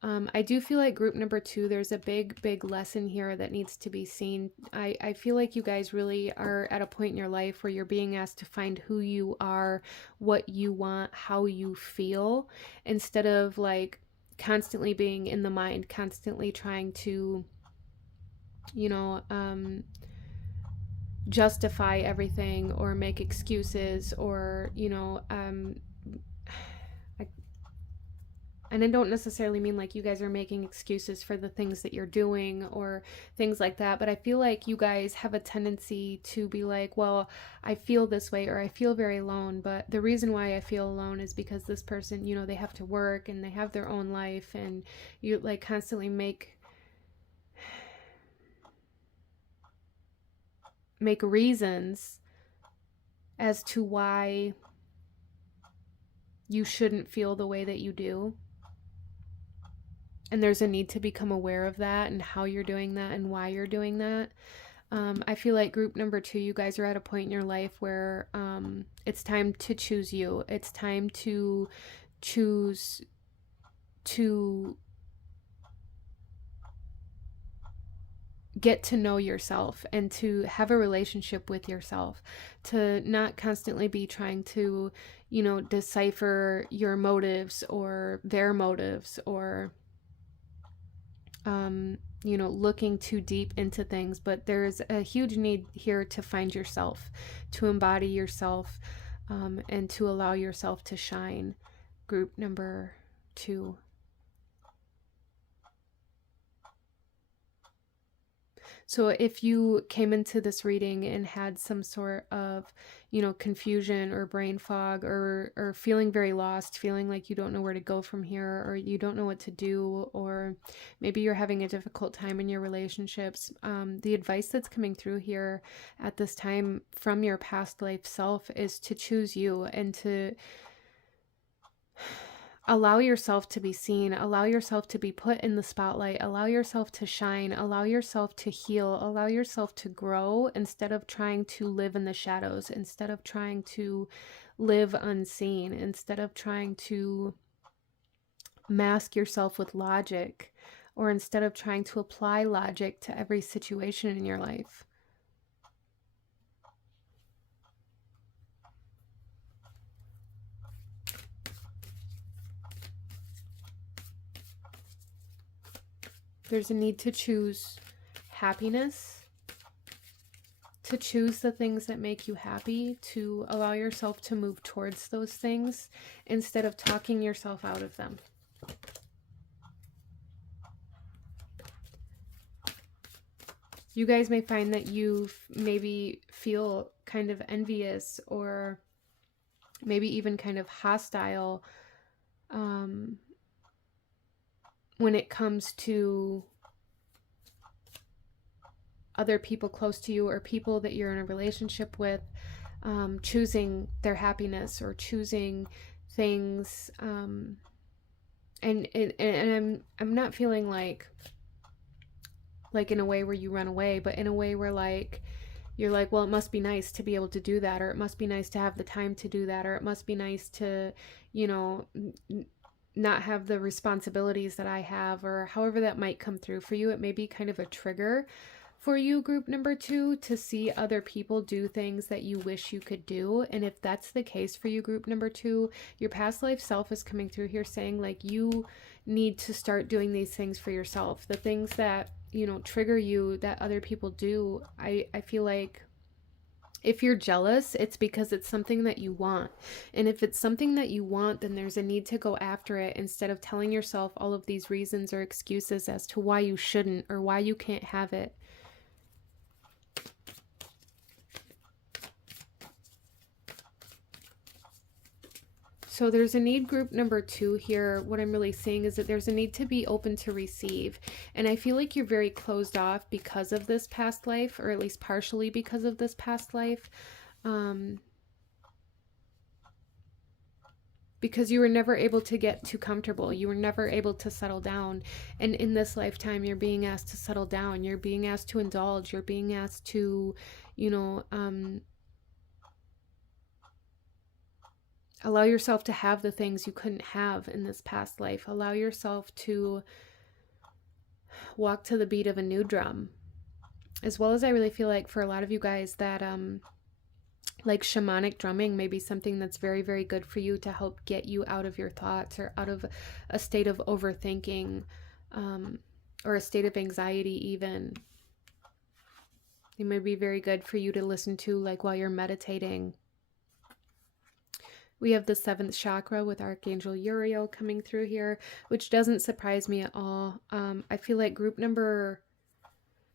I do feel like group number 2, there's a big lesson here that needs to be seen. I feel like you guys really are at a point in your life where you're being asked to find who you are, what you want, how you feel, instead of like constantly being in the mind, constantly trying to, justify everything, or make excuses, or and I don't necessarily mean like you guys are making excuses for the things that you're doing or things like that, but I feel like you guys have a tendency to be like, well, I feel this way, or I feel very alone, but the reason why I feel alone is because this person, you know, they have to work and they have their own life, and you like constantly make reasons as to why you shouldn't feel the way that you do. And there's a need to become aware of that and how you're doing that and why you're doing that. I feel like group number 2, you guys are at a point in your life where it's time to choose you. It's time to choose to get to know yourself and to have a relationship with yourself, to not constantly be trying to, you know, decipher your motives or their motives, or you know, looking too deep into things. But there's a huge need here to find yourself, to embody yourself, and to allow yourself to shine. Group number 2. So if you came into this reading and had some sort of, you know, confusion or brain fog, or feeling very lost, feeling like you don't know where to go from here, or you don't know what to do, or maybe you're having a difficult time in your relationships, the advice that's coming through here at this time from your past life self is to choose you and to allow yourself to be seen, allow yourself to be put in the spotlight, allow yourself to shine, allow yourself to heal, allow yourself to grow instead of trying to live in the shadows, instead of trying to live unseen, instead of trying to mask yourself with logic, or instead of trying to apply logic to every situation in your life. There's a need to choose happiness, to choose the things that make you happy, to allow yourself to move towards those things instead of talking yourself out of them. You guys may find that you maybe feel kind of envious or maybe even kind of hostile when it comes to other people close to you or people that you're in a relationship with, choosing their happiness or choosing things, and I'm not feeling like in a way where you run away, but in a way where like you're like, well, it must be nice to be able to do that, or it must be nice to have the time to do that, or it must be nice to, you know, not have the responsibilities that I have, or however that might come through for you. It may be kind of a trigger for you, group number 2, to see other people do things that you wish you could do. And if that's the case for you, group number 2, your past life self is coming through here saying like you need to start doing these things for yourself. The things that, you know, trigger you that other people do, I feel like if you're jealous, it's because it's something that you want. And if it's something that you want, then there's a need to go after it instead of telling yourself all of these reasons or excuses as to why you shouldn't or why you can't have it. So there's a need, group number 2 here. What I'm really seeing is that there's a need to be open to receive. And I feel like you're very closed off because of this past life, or at least partially because of this past life. Because you were never able to get too comfortable. You were never able to settle down. And in this lifetime, you're being asked to settle down. You're being asked to indulge. You're being asked to, you know, allow yourself to have the things you couldn't have in this past life. Allow yourself to walk to the beat of a new drum. As well as I really feel like for a lot of you guys that like shamanic drumming may be something that's very, very good for you to help get you out of your thoughts or out of a state of overthinking, or a state of anxiety even. It may be very good for you to listen to like while you're meditating. We have the 7th chakra with Archangel Uriel coming through here, which doesn't surprise me at all. I feel like group number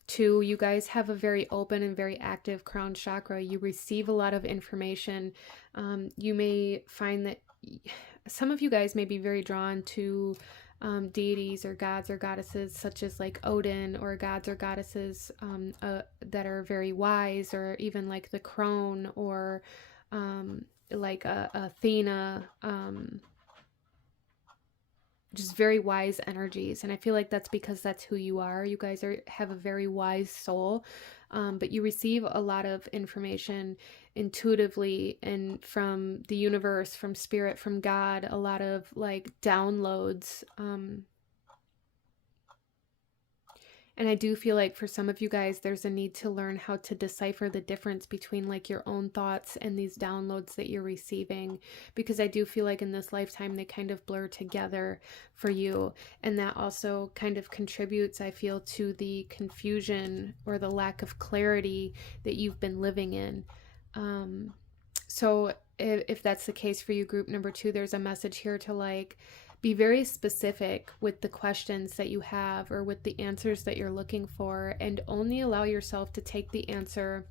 2, you guys have a very open and very active crown chakra. You receive a lot of information. You may find that some of you guys may be very drawn to deities or gods or goddesses such as like Odin, or gods or goddesses that are very wise, or even like the crone, or like Athena, just very wise energies. And I feel like that's because that's who you are. You guys have a very wise soul, but you receive a lot of information intuitively and from the universe, from spirit, from God, a lot of like downloads. And I do feel like for some of you guys, there's a need to learn how to decipher the difference between like your own thoughts and these downloads that you're receiving, because I do feel like in this lifetime, they kind of blur together for you. And that also kind of contributes, I feel, to the confusion or the lack of clarity that you've been living in. So if that's the case for you, group number 2, there's a message here to like, be very specific with the questions that you have or with the answers that you're looking for, and only allow yourself to take the answer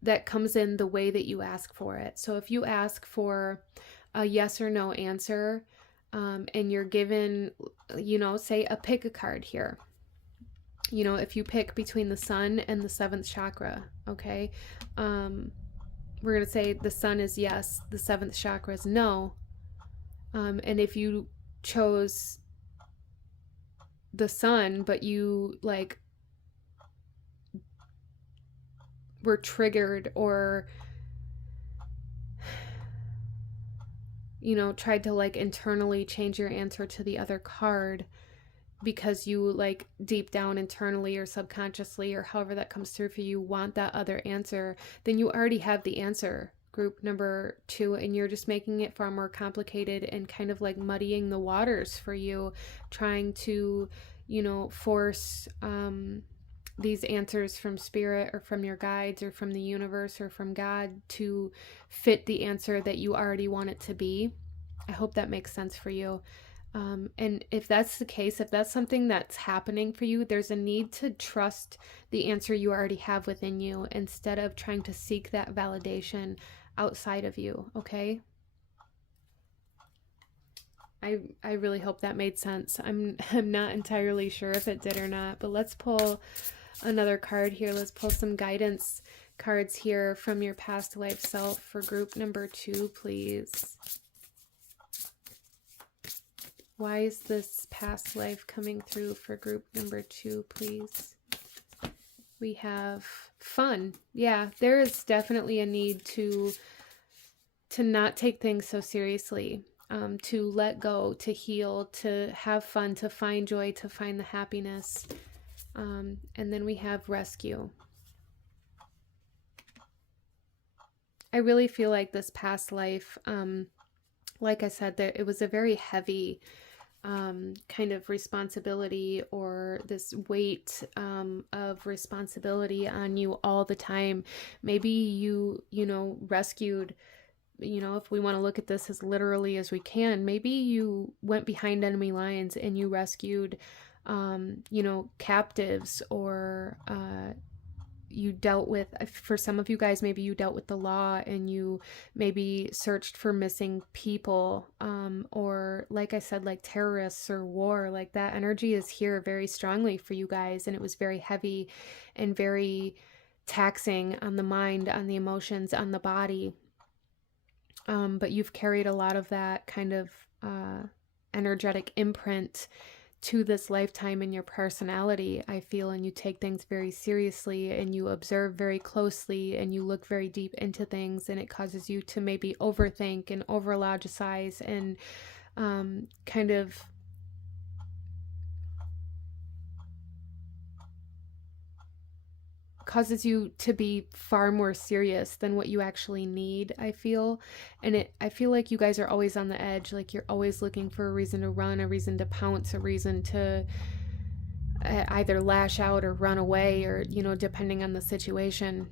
that comes in the way that you ask for it. So if you ask for a yes or no answer, and you're given, say a pick a card here. If you pick between the sun and the 7th chakra, okay? We're going to say the sun is yes, the 7th chakra is no. And if you chose the sun, but you like were triggered or, tried to like internally change your answer to the other card because you like deep down internally or subconsciously or however that comes through for you want that other answer, then you already have the answer, group number 2, and you're just making it far more complicated and kind of like muddying the waters for you, trying to, force these answers from spirit or from your guides or from the universe or from God to fit the answer that you already want it to be. I hope that makes sense for you. And if that's the case, if that's something that's happening for you, there's a need to trust the answer you already have within you instead of trying to seek that validation outside of you, okay? I really hope that made sense. I'm not entirely sure if it did or not, but let's pull another card here. Let's pull some guidance cards here from your past life self for group number 2, please. Why is this past life coming through for group number 2, please? We have fun. Yeah, there is definitely a need to not take things so seriously, to let go, to heal, to have fun, to find joy, to find the happiness. And then we have rescue. I really feel like this past life, like I said, that it was a very heavy kind of responsibility, or this weight of responsibility on you all the time. Maybe you rescued, if we want to look at this as literally as we can, maybe you went behind enemy lines and you rescued, captives, or you dealt with, for some of you guys, maybe you dealt with the law and you maybe searched for missing people, or like I said, like terrorists or war. Like that energy is here very strongly for you guys, and it was very heavy and very taxing on the mind, on the emotions, on the body. But you've carried a lot of that kind of energetic imprint to this lifetime in your personality, I feel, and you take things very seriously and you observe very closely and you look very deep into things, and it causes you to maybe overthink and overlogicize and kind of causes you to be far more serious than what you actually need, I feel. And I feel like you guys are always on the edge, like you're always looking for a reason to run, a reason to pounce, a reason to either lash out or run away, or depending on the situation.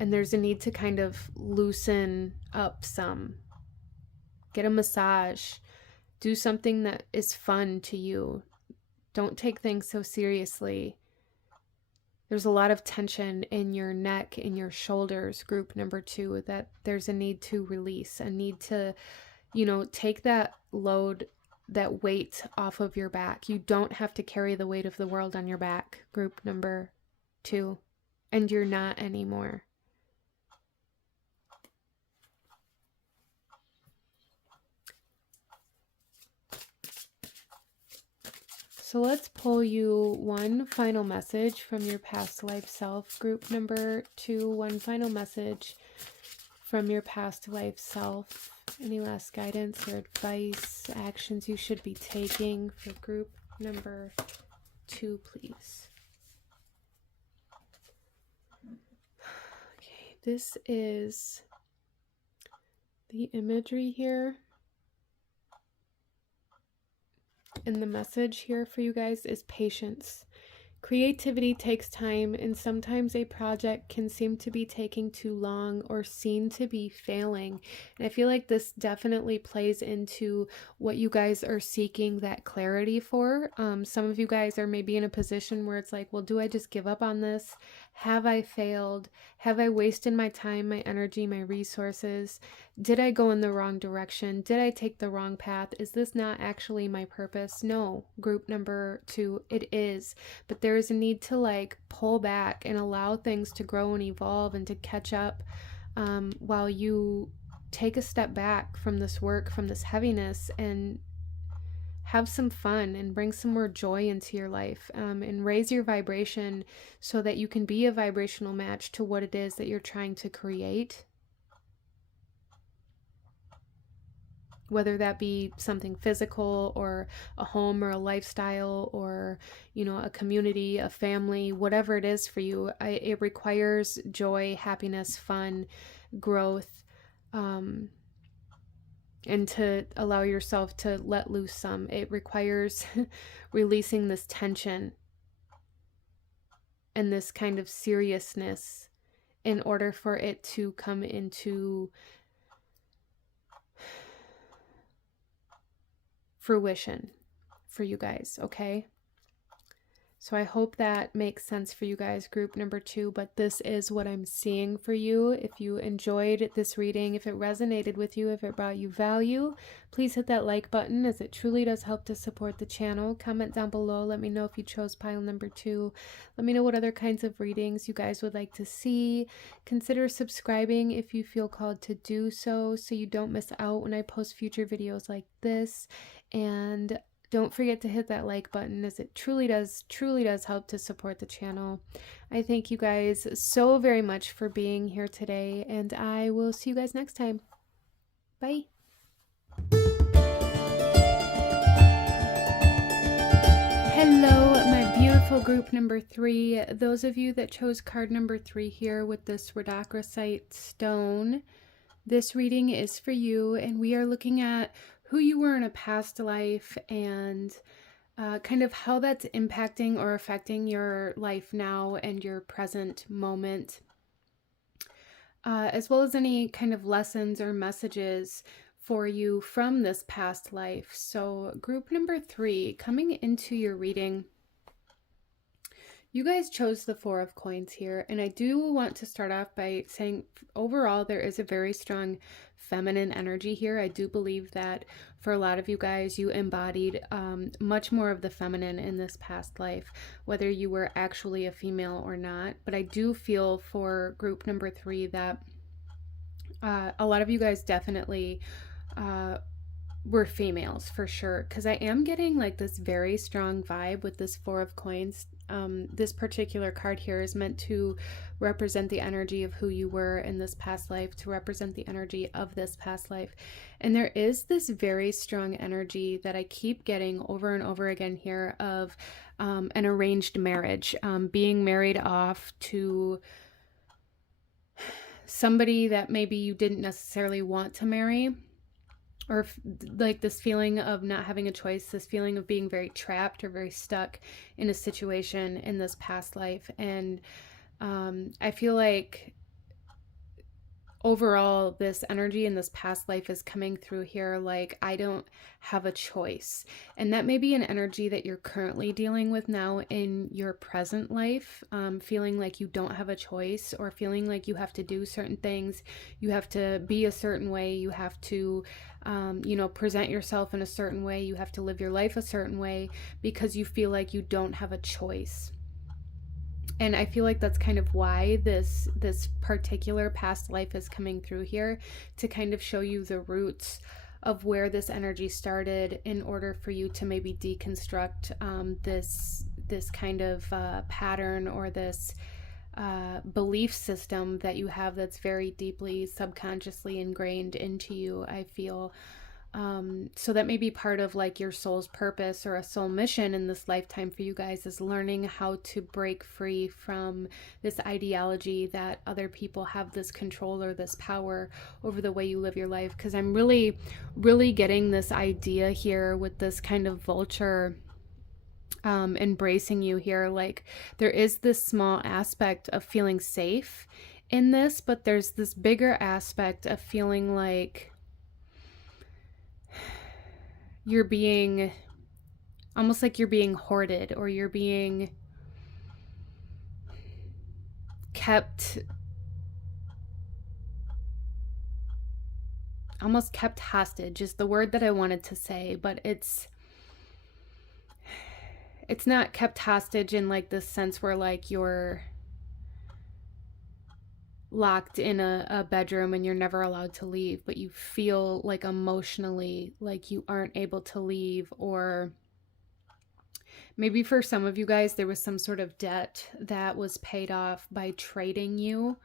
And there's a need to kind of loosen up some. Get a massage. Do something that is fun to you. Don't take things so seriously. There's a lot of tension in your neck, in your shoulders, group number 2, that there's a need to release, a need to, take that load, that weight off of your back. You don't have to carry the weight of the world on your back, group number 2, and you're not anymore. So let's pull you one final message from your past life self, group number 2, one final message from your past life self. Any last guidance or advice, actions you should be taking for group number 2, please. Okay, this is the imagery here. And the message here for you guys is patience. Creativity takes time, and sometimes a project can seem to be taking too long or seem to be failing. And I feel like this definitely plays into what you guys are seeking that clarity for. Some of you guys are maybe in a position where it's like, well, do I just give up on this? Have I failed? Have I wasted my time, my energy, my resources? Did I go in the wrong direction? Did I take the wrong path? Is this not actually my purpose? No, group number 2, it is. But there is a need to pull back and allow things to grow and evolve and to catch up while you take a step back from this work, from this heaviness, and have some fun and bring some more joy into your life, and raise your vibration so that you can be a vibrational match to what it is that you're trying to create. Whether that be something physical or a home or a lifestyle or, a community, a family, whatever it is for you, it requires joy, happiness, fun, growth, and to allow yourself to let loose some. It requires releasing this tension and this kind of seriousness in order for it to come into fruition for you guys, okay? So I hope that makes sense for you guys, group number 2, but this is what I'm seeing for you. If you enjoyed this reading, if it resonated with you, if it brought you value, please hit that like button, as it truly does help to support the channel. Comment down below. Let me know if you chose pile number 2. Let me know what other kinds of readings you guys would like to see. Consider subscribing if you feel called to do so you don't miss out when I post future videos like this. And don't forget to hit that like button, as it truly does help to support the channel. I thank you guys so very much for being here today, and I will see you guys next time. Bye. Hello, my beautiful group number 3. Those of you that chose card number 3 here with this rhodochrosite stone, this reading is for you, and we are looking at who you were in a past life and kind of how that's impacting or affecting your life now and your present moment, as well as any kind of lessons or messages for you from this past life. So group number 3, coming into your reading, you guys chose the 4 of coins here, and I do want to start off by saying overall there is a very strong feminine energy here. I do believe that for a lot of you guys, you embodied much more of the feminine in this past life, whether you were actually a female or not. But I do feel for group number 3 that a lot of you guys definitely were females for sure, because I am getting this very strong vibe with this 4 of coins. This particular card here is meant to represent the energy of who you were in this past life, to represent the energy of this past life. And there is this very strong energy that I keep getting over and over again here of an arranged marriage, being married off to somebody that maybe you didn't necessarily want to marry, or this feeling of not having a choice, this feeling of being very trapped or very stuck in a situation in this past life. And I feel like overall, this energy in this past life is coming through here like I don't have a choice. And that may be an energy that you're currently dealing with now in your present life, feeling like you don't have a choice, or feeling like you have to do certain things, you have to be a certain way, you have to, present yourself in a certain way, you have to live your life a certain way because you feel like you don't have a choice. And I feel like that's kind of why this particular past life is coming through here, to kind of show you the roots of where this energy started, in order for you to maybe deconstruct this kind of pattern, or this belief system that you have that's very deeply subconsciously ingrained into you, I feel. So that may be part of like your soul's purpose or a soul mission in this lifetime for you guys, is learning how to break free from this ideology that other people have this control or this power over the way you live your life. Because I'm really, really getting this idea here with this kind of vulture embracing you here. Like, there is this small aspect of feeling safe in this, but there's this bigger aspect of feeling like you're being, almost like you're being hoarded, or you're being kept, almost kept hostage is the word that I wanted to say, but it's not kept hostage in like this sense where like you're locked in a bedroom and you're never allowed to leave, but you feel like emotionally like you aren't able to leave. Or maybe for some of you guys, there was some sort of debt that was paid off by trading you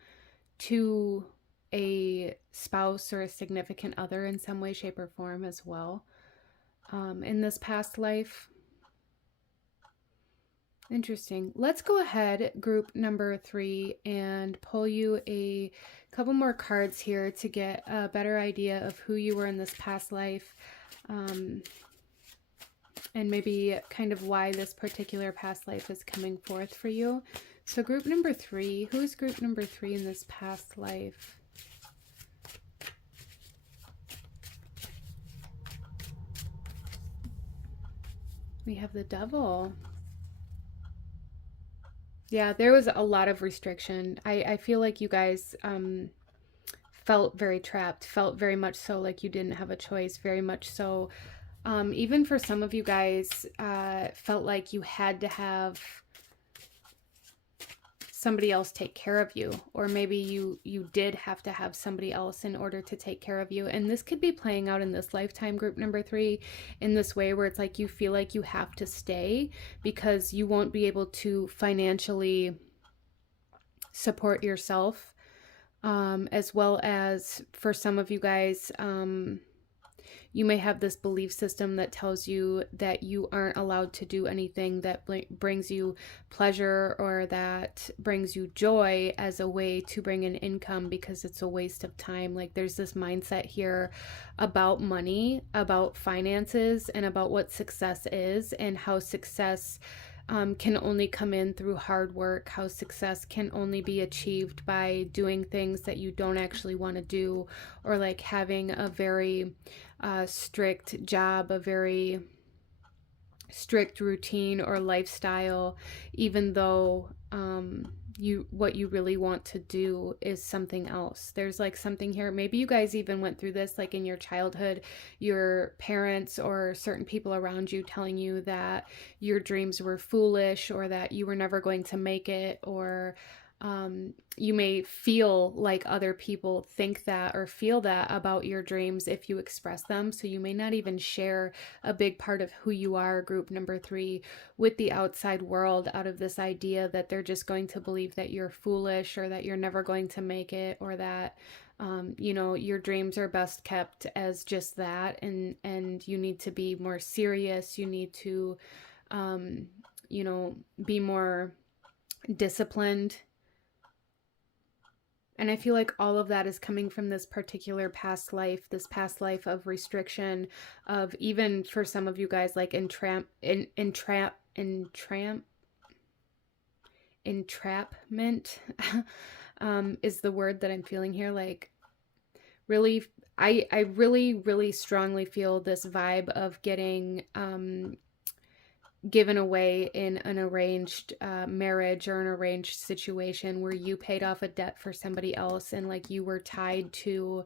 to a spouse or a significant other in some way, shape, or form as well, in this past life. Interesting. Let's go ahead, group number 3, and pull you a couple more cards here to get a better idea of who you were in this past life, and maybe kind of why this particular past life is coming forth for you. So group number 3, who is group number 3 in this past life? We have the Devil. Yeah, there was a lot of restriction. I feel like you guys felt very trapped, felt very much so like you didn't have a choice, very much so. Even for some of you guys, felt like you had to have somebody else take care of you, or maybe you did have to have somebody else in order to take care of you. And this could be playing out in this lifetime, group number 3, in this way where it's like you feel like you have to stay because you won't be able to financially support yourself, as well as for some of you guys, you may have this belief system that tells you that you aren't allowed to do anything that brings you pleasure or that brings you joy as a way to bring in income, because it's a waste of time. Like, there's this mindset here about money, about finances, and about what success is, and how success can only come in through hard work, how success can only be achieved by doing things that you don't actually want to do, or like having a very strict job, a very strict routine or lifestyle, even though what you really want to do is something else. There's like something here, maybe you guys even went through this like in your childhood, your parents or certain people around you telling you that your dreams were foolish, or that you were never going to make it, or you may feel like other people think that or feel that about your dreams if you express them. So you may not even share a big part of who you are, group number 3, with the outside world, out of this idea that they're just going to believe that you're foolish, or that you're never going to make it, or that your dreams are best kept as just that, and you need to be more serious, you need to be more disciplined. And I feel like all of that is coming from this particular past life, this past life of restriction, of, even for some of you guys, like entrapment is the word that I'm feeling here. Like, really, I really, really strongly feel this vibe of getting given away in an arranged marriage or an arranged situation where you paid off a debt for somebody else, and like you were tied to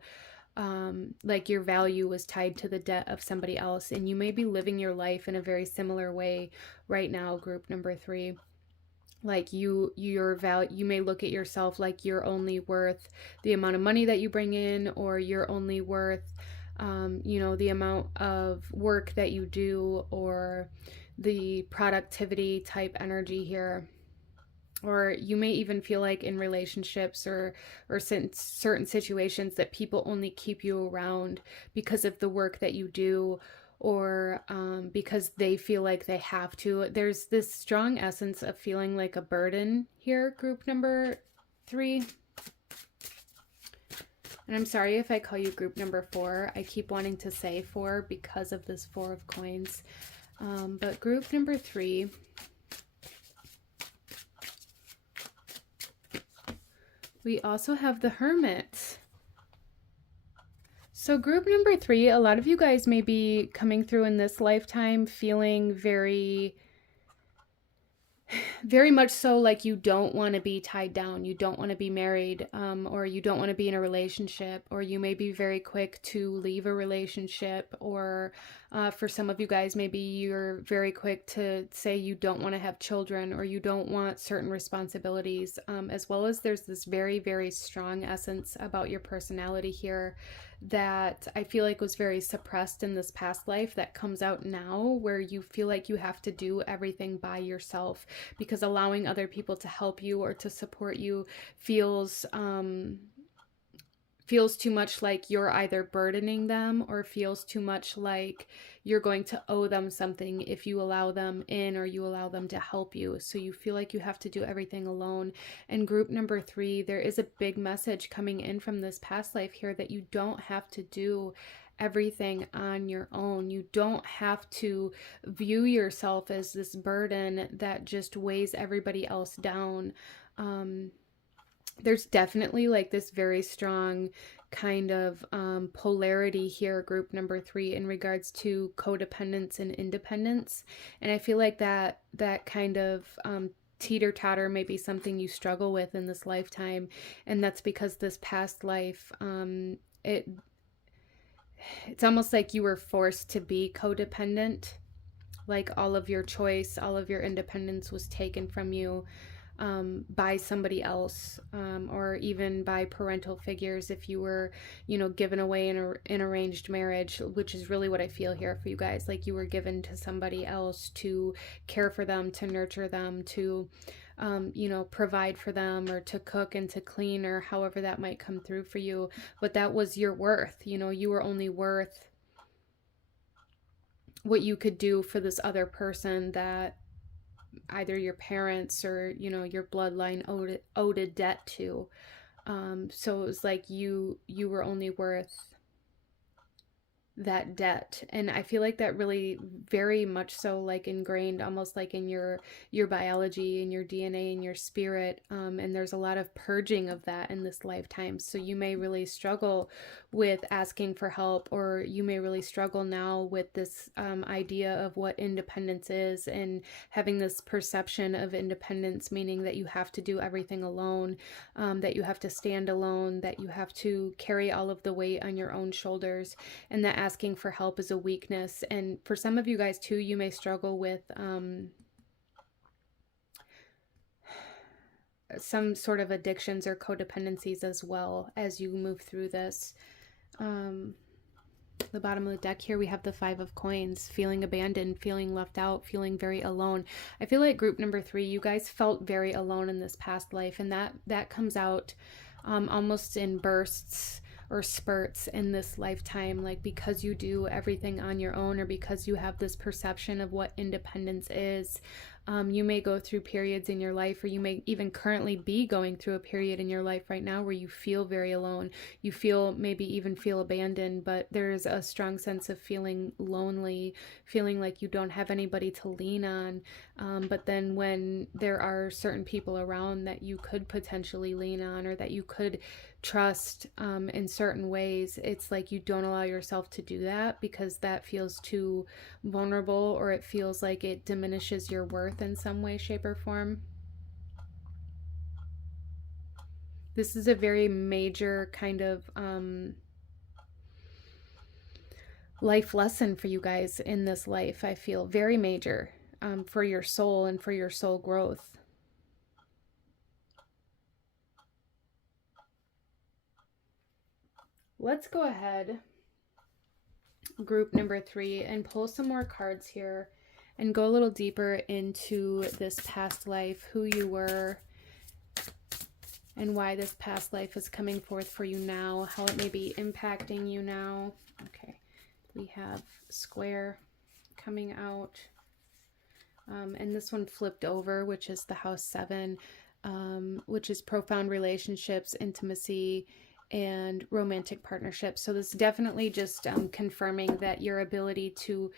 like your value was tied to the debt of somebody else, and you may be living your life in a very similar way right now, group number 3. Like your value, you may look at yourself like you're only worth the amount of money that you bring in, or you're only worth the amount of work that you do, or the productivity type energy here. Or you may even feel like in relationships or certain situations that people only keep you around because of the work that you do, or because they feel like they have to. There's this strong essence of feeling like a burden here, group number 3. And I'm sorry if I call you group number 4. I keep wanting to say 4 because of this 4 of coins. But group number 3, we also have the Hermit. So group number 3, a lot of you guys may be coming through in this lifetime feeling very much so like you don't want to be tied down, you don't want to be married, or you don't want to be in a relationship, or you may be very quick to leave a relationship, or for some of you guys, maybe you're very quick to say you don't want to have children, or you don't want certain responsibilities, as well as there's this very, very strong essence about your personality here that I feel like was very suppressed in this past life that comes out now, where you feel like you have to do everything by yourself because allowing other people to help you or to support you feels too much like you're either burdening them, or feels too much like you're going to owe them something if you allow them in or you allow them to help you. So you feel like you have to do everything alone. And group number 3, there is a big message coming in from this past life here that you don't have to do everything on your own. You don't have to view yourself as this burden that just weighs everybody else down. There's definitely like this very strong kind of polarity here, group number 3, in regards to codependence and independence. And I feel like that kind of teeter-totter may be something you struggle with in this lifetime, and that's because this past life, it's almost like you were forced to be codependent. Like all of your choice, all of your independence was taken from you by somebody else, or even by parental figures if you were, given away in an arranged marriage, which is really what I feel here for you guys. Like you were given to somebody else to care for them, to nurture them, to provide for them, or to cook and to clean, or however that might come through for you. But that was your worth. You were only worth what you could do for this other person that either your parents or your bloodline owed a debt to. So it was like you were only worth that debt. And I feel like that really very much so like ingrained almost like in your biology and your DNA and your spirit, and there's a lot of purging of that in this lifetime. So you may really struggle with asking for help, or you may really struggle now with this idea of what independence is, and having this perception of independence meaning that you have to do everything alone, that you have to stand alone, that you have to carry all of the weight on your own shoulders, and that asking for help is a weakness. And for some of you guys too, you may struggle with some sort of addictions or codependencies as well as you move through this. The bottom of the deck here, we have the 5 of coins, feeling abandoned, feeling left out, feeling very alone. I feel like group number 3, you guys felt very alone in this past life, and that comes out almost in bursts or spurts in this lifetime, like because you do everything on your own, or because you have this perception of what independence is. You may go through periods in your life, or you may even currently be going through a period in your life right now where you feel very alone. You maybe even feel abandoned, but there's a strong sense of feeling lonely, feeling like you don't have anybody to lean on. But then when there are certain people around that you could potentially lean on, or that you could trust in certain ways, it's like you don't allow yourself to do that because that feels too vulnerable, or it feels like it diminishes your worth in some way, shape, or form. This is a very major kind of life lesson for you guys in this life. I feel very major for your soul and for your soul growth. Let's go ahead, group number 3, and pull some more cards here and go a little deeper into this past life, who you were, and why this past life is coming forth for you now, how it may be impacting you now. Okay, we have square coming out, and this one flipped over, which is the house 7, which is profound relationships, intimacy, and romantic partnerships. So this definitely just confirming that your ability to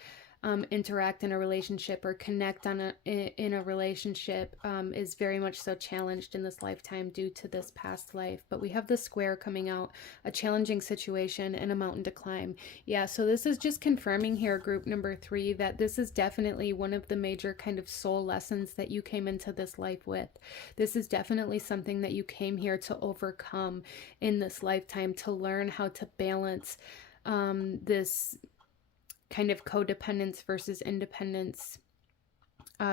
interact in a relationship or connect in a relationship is very much so challenged in this lifetime due to this past life. But we have the square coming out, a challenging situation and a mountain to climb. Yeah, so this is just confirming here, group number 3, that this is definitely one of the major kind of soul lessons that you came into this life with. This is definitely something that you came here to overcome in this lifetime, to learn how to balance this kind of codependence versus independence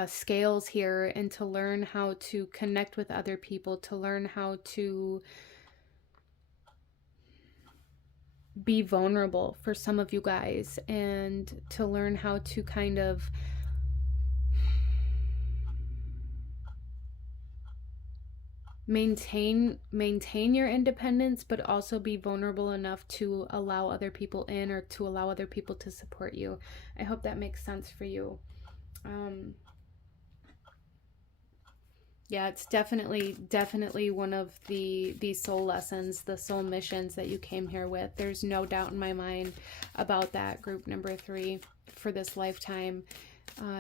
scales here, and to learn how to connect with other people, to learn how to be vulnerable for some of you guys, and to learn how to kind of maintain your independence, but also be vulnerable enough to allow other people in, or to allow other people to support you. I hope that makes sense for you. Yeah, it's definitely one of the soul lessons, the soul missions that you came here with. There's no doubt in my mind about that, group number 3, for this lifetime.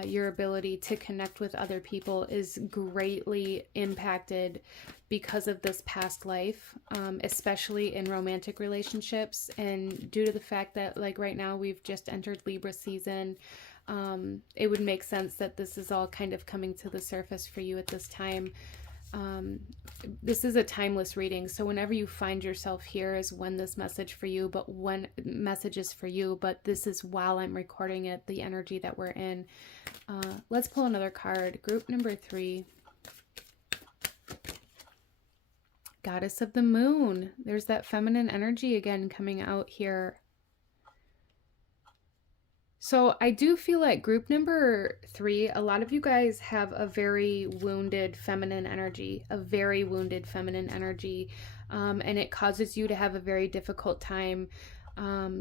Your ability to connect with other people is greatly impacted because of this past life, especially in romantic relationships, and due to the fact that, like, right now we've just entered Libra season. It would make sense that this is all kind of coming to the surface for you at this time. This is a timeless reading, so whenever you find yourself here is when this message for you, but when message is for you, but this is while I'm recording it, the energy that we're in. Let's pull another card. Group number 3. Goddess of the Moon. There's that feminine energy again coming out here. So I do feel like group number 3, a lot of you guys have a very wounded feminine energy, and it causes you to have a very difficult time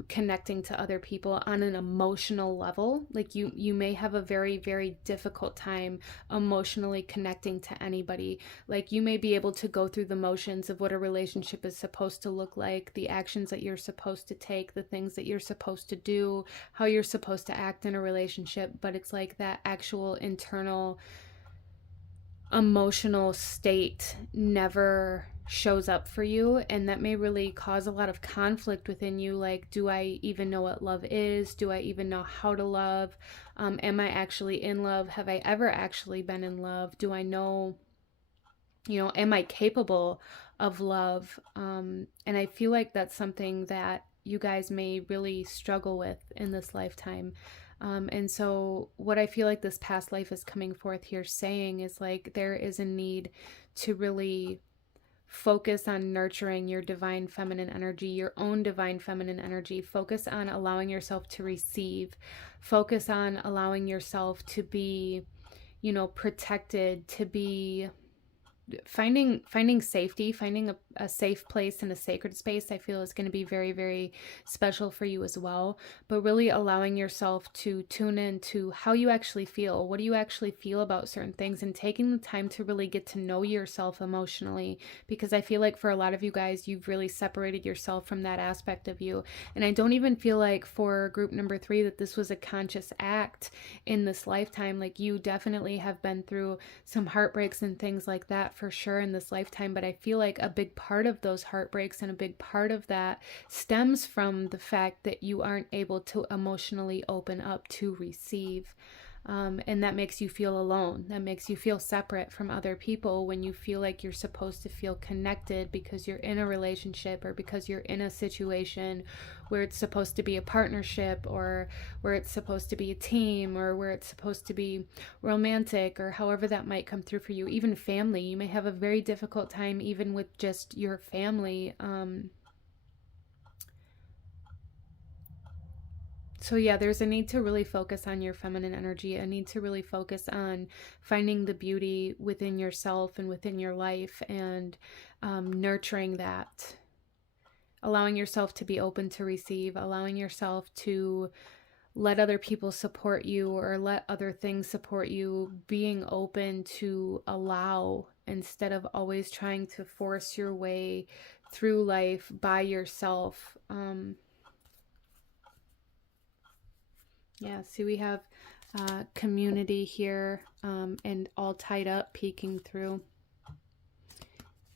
connecting to other people on an emotional level. Like you may have a very, very difficult time emotionally connecting to anybody. Like you may be able to go through the motions of what a relationship is supposed to look like, the actions that you're supposed to take, the things that you're supposed to do, how you're supposed to act in a relationship, but it's like that actual internal emotional state never shows up for you, and that may really cause a lot of conflict within you. Like, do I even know what love is? Do I even know how to love? Am I actually in love? Have I ever actually been in love? Do I know, am I capable of love? And I feel like that's something that you guys may really struggle with in this lifetime. And so what I feel like this past life is coming forth here saying is, like, there is a need to really focus on nurturing your divine feminine energy, your own divine feminine energy. Focus on allowing yourself to receive. Focus on allowing yourself to be, protected, to be finding safety, finding a safe place and a sacred space. I feel is going to be very, very special for you as well. But really allowing yourself to tune in to how you actually feel. What do you actually feel about certain things, and taking the time to really get to know yourself emotionally, because I feel like for a lot of you guys, you've really separated yourself from that aspect of you. And I don't even feel like for group number 3 that this was a conscious act in this lifetime. Like, you definitely have been through some heartbreaks and things like that for sure in this lifetime, but I feel like a big part of those heartbreaks and a big part of that stems from the fact that you aren't able to emotionally open up to receive. And that makes you feel alone. That makes you feel separate from other people when you feel like you're supposed to feel connected because you're in a relationship or because you're in a situation where it's supposed to be a partnership or where it's supposed to be a team or where it's supposed to be romantic or however that might come through for you. Even family, you may have a very difficult time even with just your family. So yeah, there's a need to really focus on your feminine energy, a need to really focus on finding the beauty within yourself and within your life and nurturing that, allowing yourself to be open to receive, allowing yourself to let other people support you or let other things support you, being open to allow instead of always trying to force your way through life by yourself. Yeah, see, we have community here and all tied up, peeking through.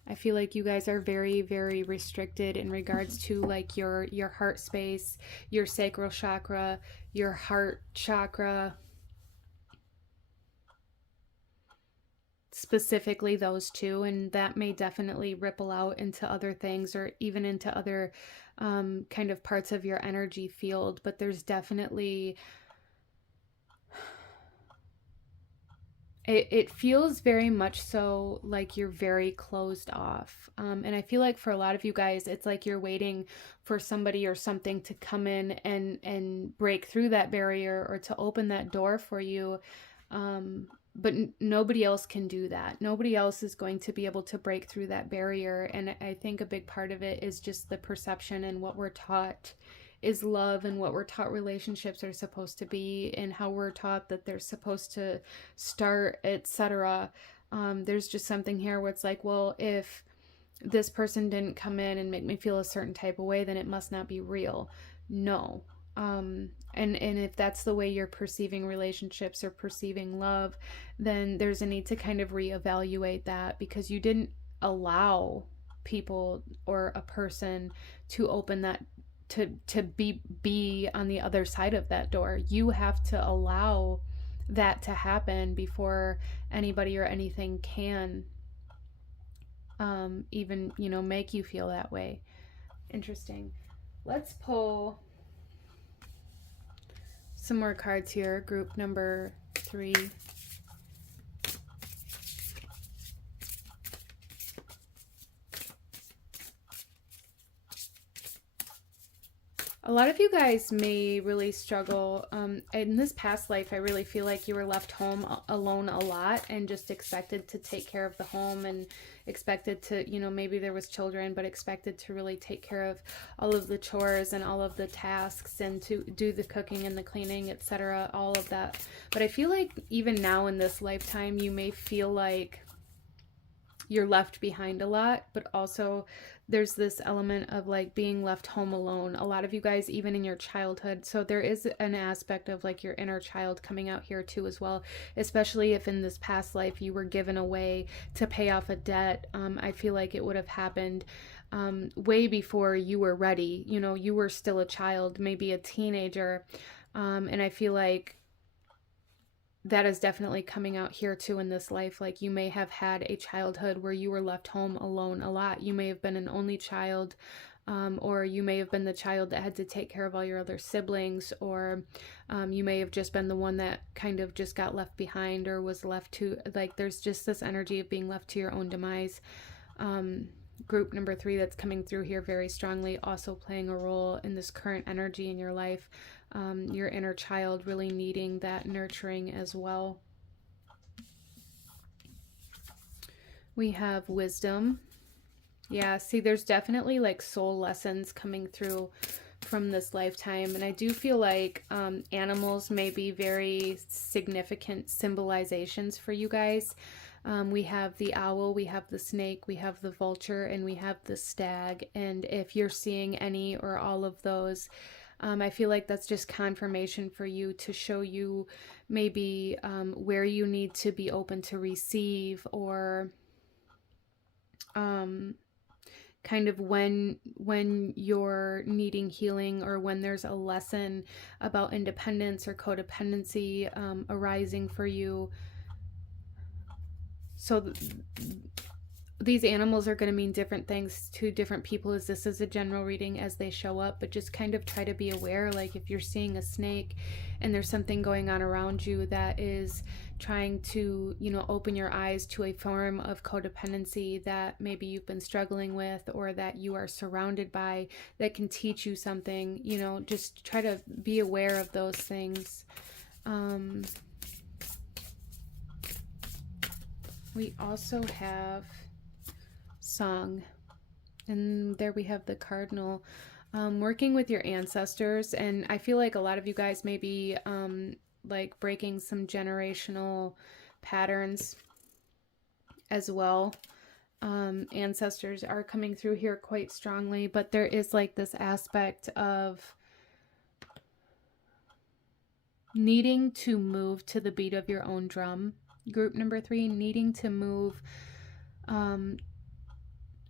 I feel like you guys are very, very restricted in regards to like your heart space, your sacral chakra, your heart chakra, specifically those two, and that may definitely ripple out into other things or even into other kind of parts of your energy field. But there's definitely it feels very much so like you're very closed off. And I feel like for a lot of you guys, it's like you're waiting for somebody or something to come in and break through that barrier or to open that door for you. But nobody else can do that. Nobody else is going to be able to break through that barrier. And I think a big part of it is just the perception and what we're taught is love and what we're taught relationships are supposed to be and how we're taught that they're supposed to start, etc. There's just something here where it's like, well, if this person didn't come in and make me feel a certain type of way, then it must not be real. No. And if that's the way you're perceiving relationships or perceiving love, then there's a need to kind of reevaluate that because you didn't allow people or a person to open that to be on the other side of that door. You have to allow that to happen before anybody or anything can even, you know, make you feel that way. Interesting. Let's pull some more cards here. Group number 3. A lot of you guys may really struggle. In this past life, I really feel like you were left home alone a lot and just expected to take care of the home and expected to, you know, maybe there was children, but expected to really take care of all of the chores and all of the tasks and to do the cooking and the cleaning, etc., all of that. But I feel like even now in this lifetime, you may feel like you're left behind a lot, but also there's this element of like being left home alone. A lot of you guys, even in your childhood. So there is an aspect of like your inner child coming out here too as well, especially if in this past life you were given away to pay off a debt. I feel like it would have happened way before you were ready. You know, you were still a child, maybe a teenager. And I feel like that is definitely coming out here too in this life. Like you may have had a childhood where you were left home alone a lot. You may have been an only child, or you may have been the child that had to take care of all your other siblings, or you may have just been the one that kind of just got left behind or was left to, like, there's just this energy of being left to your own demise. Group number 3 that's coming through here very strongly, also playing a role in this current energy in your life. Your inner child really needing that nurturing as well. We have wisdom. Yeah, see, there's definitely like soul lessons coming through from this lifetime. And I do feel like animals may be very significant symbolizations for you guys. We have the owl, we have the snake, we have the vulture, and we have the stag. And if you're seeing any or all of those, I feel like that's just confirmation for you to show you maybe where you need to be open to receive, or kind of when you're needing healing, or when there's a lesson about independence or codependency arising for you. So these animals are going to mean different things to different people, as this is a general reading as they show up, but just kind of try to be aware, like if you're seeing a snake and there's something going on around you that is trying to, you know, open your eyes to a form of codependency that maybe you've been struggling with, or that you are surrounded by, that can teach you something, you know, just try to be aware of those things. We also have song, and there we have the cardinal. Working with your ancestors, and I feel like a lot of you guys may be like breaking some generational patterns as well. Ancestors are coming through here quite strongly, but there is like this aspect of needing to move to the beat of your own drum. Group number 3, needing to move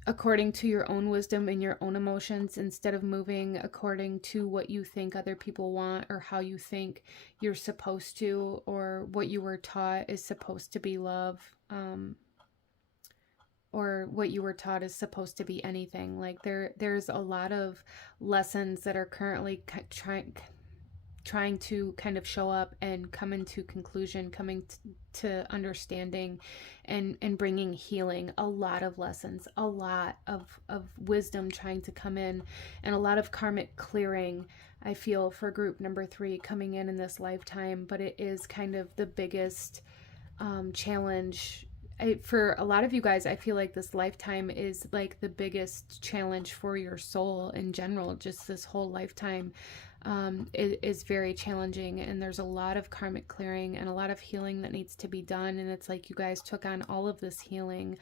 according to your own wisdom and your own emotions, instead of moving according to what you think other people want, or how you think you're supposed to, or what you were taught is supposed to be love, or what you were taught is supposed to be anything. Like there's a lot of lessons that are currently trying to kind of show up and come into conclusion, coming to understanding, and bringing healing. A lot of lessons, a lot of wisdom trying to come in, and a lot of karmic clearing, I feel, for group number 3 coming in this lifetime. But it is kind of the biggest challenge. For a lot of you guys, I feel like this lifetime is like the biggest challenge for your soul in general. Just this whole lifetime is very challenging, and there's a lot of karmic clearing and a lot of healing that needs to be done. And it's like you guys took on all of this healing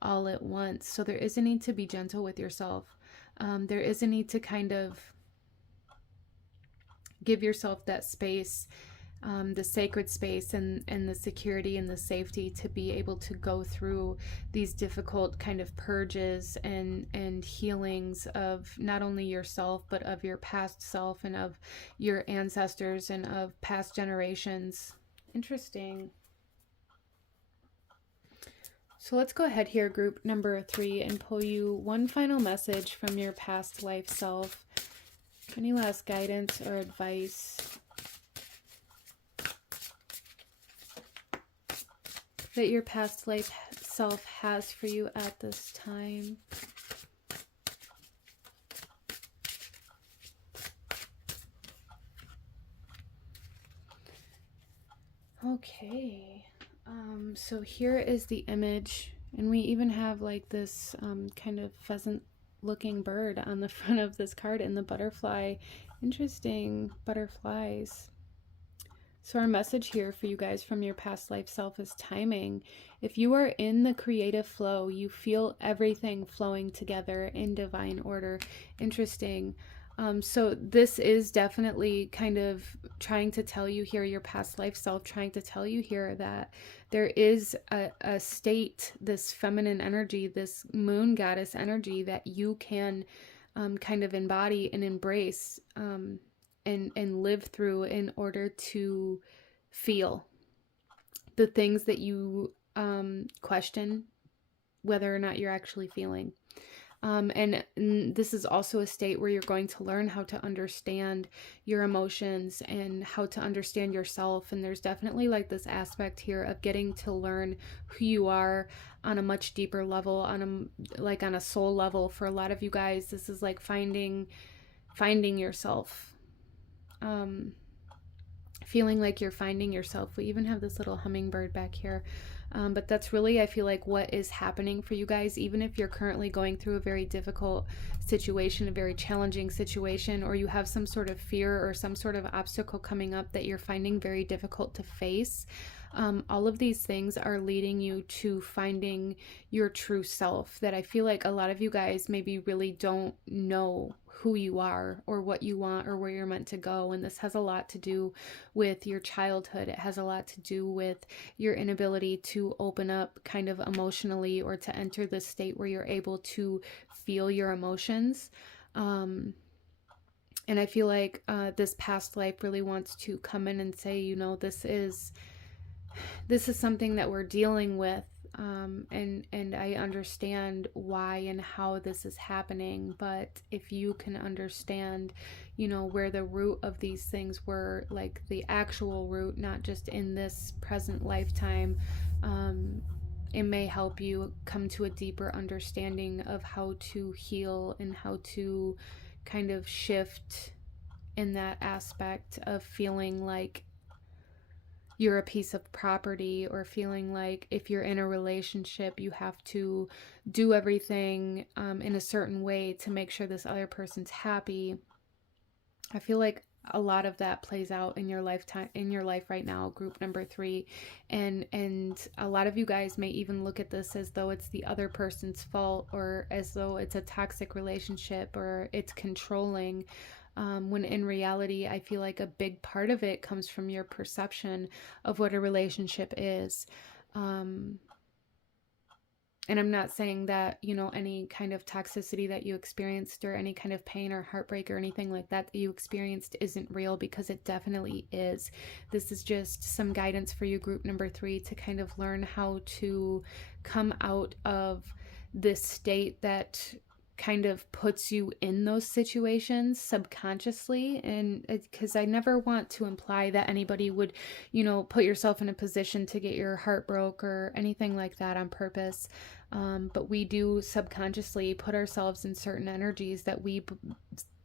all at once. So there is a need to be gentle with yourself. There is a need to kind of give yourself that space, the sacred space, and the security and the safety to be able to go through these difficult kind of purges and healings of not only yourself, but of your past self, and of your ancestors, and of past generations. Interesting. So let's go ahead here, group number 3, and pull you one final message from your past life self. Any last guidance or advice that your past life self has for you at this time? Okay, so here is the image, and we even have like this kind of pheasant looking bird on the front of this card, and the butterfly. Interesting butterflies. So our message here for you guys from your past life self is timing. If you are in the creative flow, you feel everything flowing together in divine order. Interesting. So this is definitely kind of trying to tell you here, your past life self trying to tell you here that there is a state, this feminine energy, this moon goddess energy that you can kind of embody and embrace, and live through, in order to feel the things that you question whether or not you're actually feeling. And this is also a state where you're going to learn how to understand your emotions and how to understand yourself. And there's definitely like this aspect here of getting to learn who you are on a much deeper level, on a soul level. For a lot of you guys, this is like finding yourself, feeling like you're finding yourself. We even have this little hummingbird back here. But that's really, I feel like, what is happening for you guys, even if you're currently going through a very difficult situation, a very challenging situation, or you have some sort of fear or some sort of obstacle coming up that you're finding very difficult to face. All of these things are leading you to finding your true self, that I feel like a lot of you guys maybe really don't know who you are or what you want or where you're meant to go. And this has a lot to do with your childhood. It has a lot to do with your inability to open up kind of emotionally, or to enter this state where you're able to feel your emotions. And I feel like this past life really wants to come in and say, you know, this is something that we're dealing with, and I understand why and how this is happening. But if you can understand, you know, where the root of these things were, like the actual root, not just in this present lifetime, it may help you come to a deeper understanding of how to heal and how to kind of shift in that aspect of feeling like you're a piece of property, or feeling like if you're in a relationship, you have to do everything in a certain way to make sure this other person's happy. I feel like a lot of that plays out in your lifetime, in your life right now, group number 3. And a lot of you guys may even look at this as though it's the other person's fault, or as though it's a toxic relationship, or it's controlling. When in reality, I feel like a big part of it comes from your perception of what a relationship is. And I'm not saying that, you know, any kind of toxicity that you experienced, or any kind of pain or heartbreak or anything like that that you experienced isn't real, because it definitely is. This is just some guidance for you, group number 3, to kind of learn how to come out of this state that kind of puts you in those situations subconsciously. And because I never want to imply that anybody would, you know, put yourself in a position to get your heart broke or anything like that on purpose. But we do subconsciously put ourselves in certain energies that we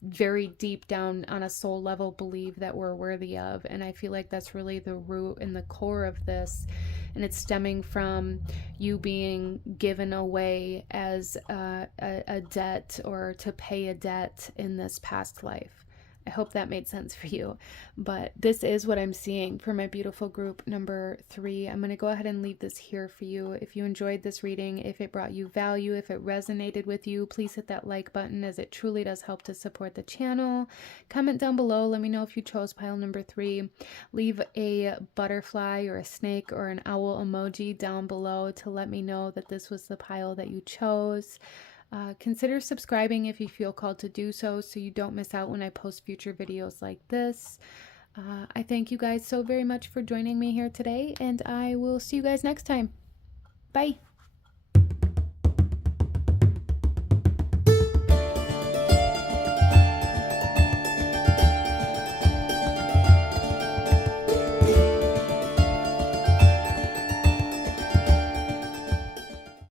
very deep down on a soul level believe that we're worthy of. And I feel like that's really the root and the core of this. And it's stemming from you being given away as a debt, or to pay a debt in this past life. I hope that made sense for you. But this is what I'm seeing for my beautiful group number 3. I'm going to go ahead and leave this here for you. If you enjoyed this reading, if it brought you value, if it resonated with you, please hit that like button, as it truly does help to support the channel. Comment down below. Let me know if you chose pile number 3. Leave a butterfly or a snake or an owl emoji down below to let me know that this was the pile that you chose. Consider subscribing if you feel called to do so you don't miss out when I post future videos like this. I thank you guys so very much for joining me here today, and I will see you guys next time. Bye.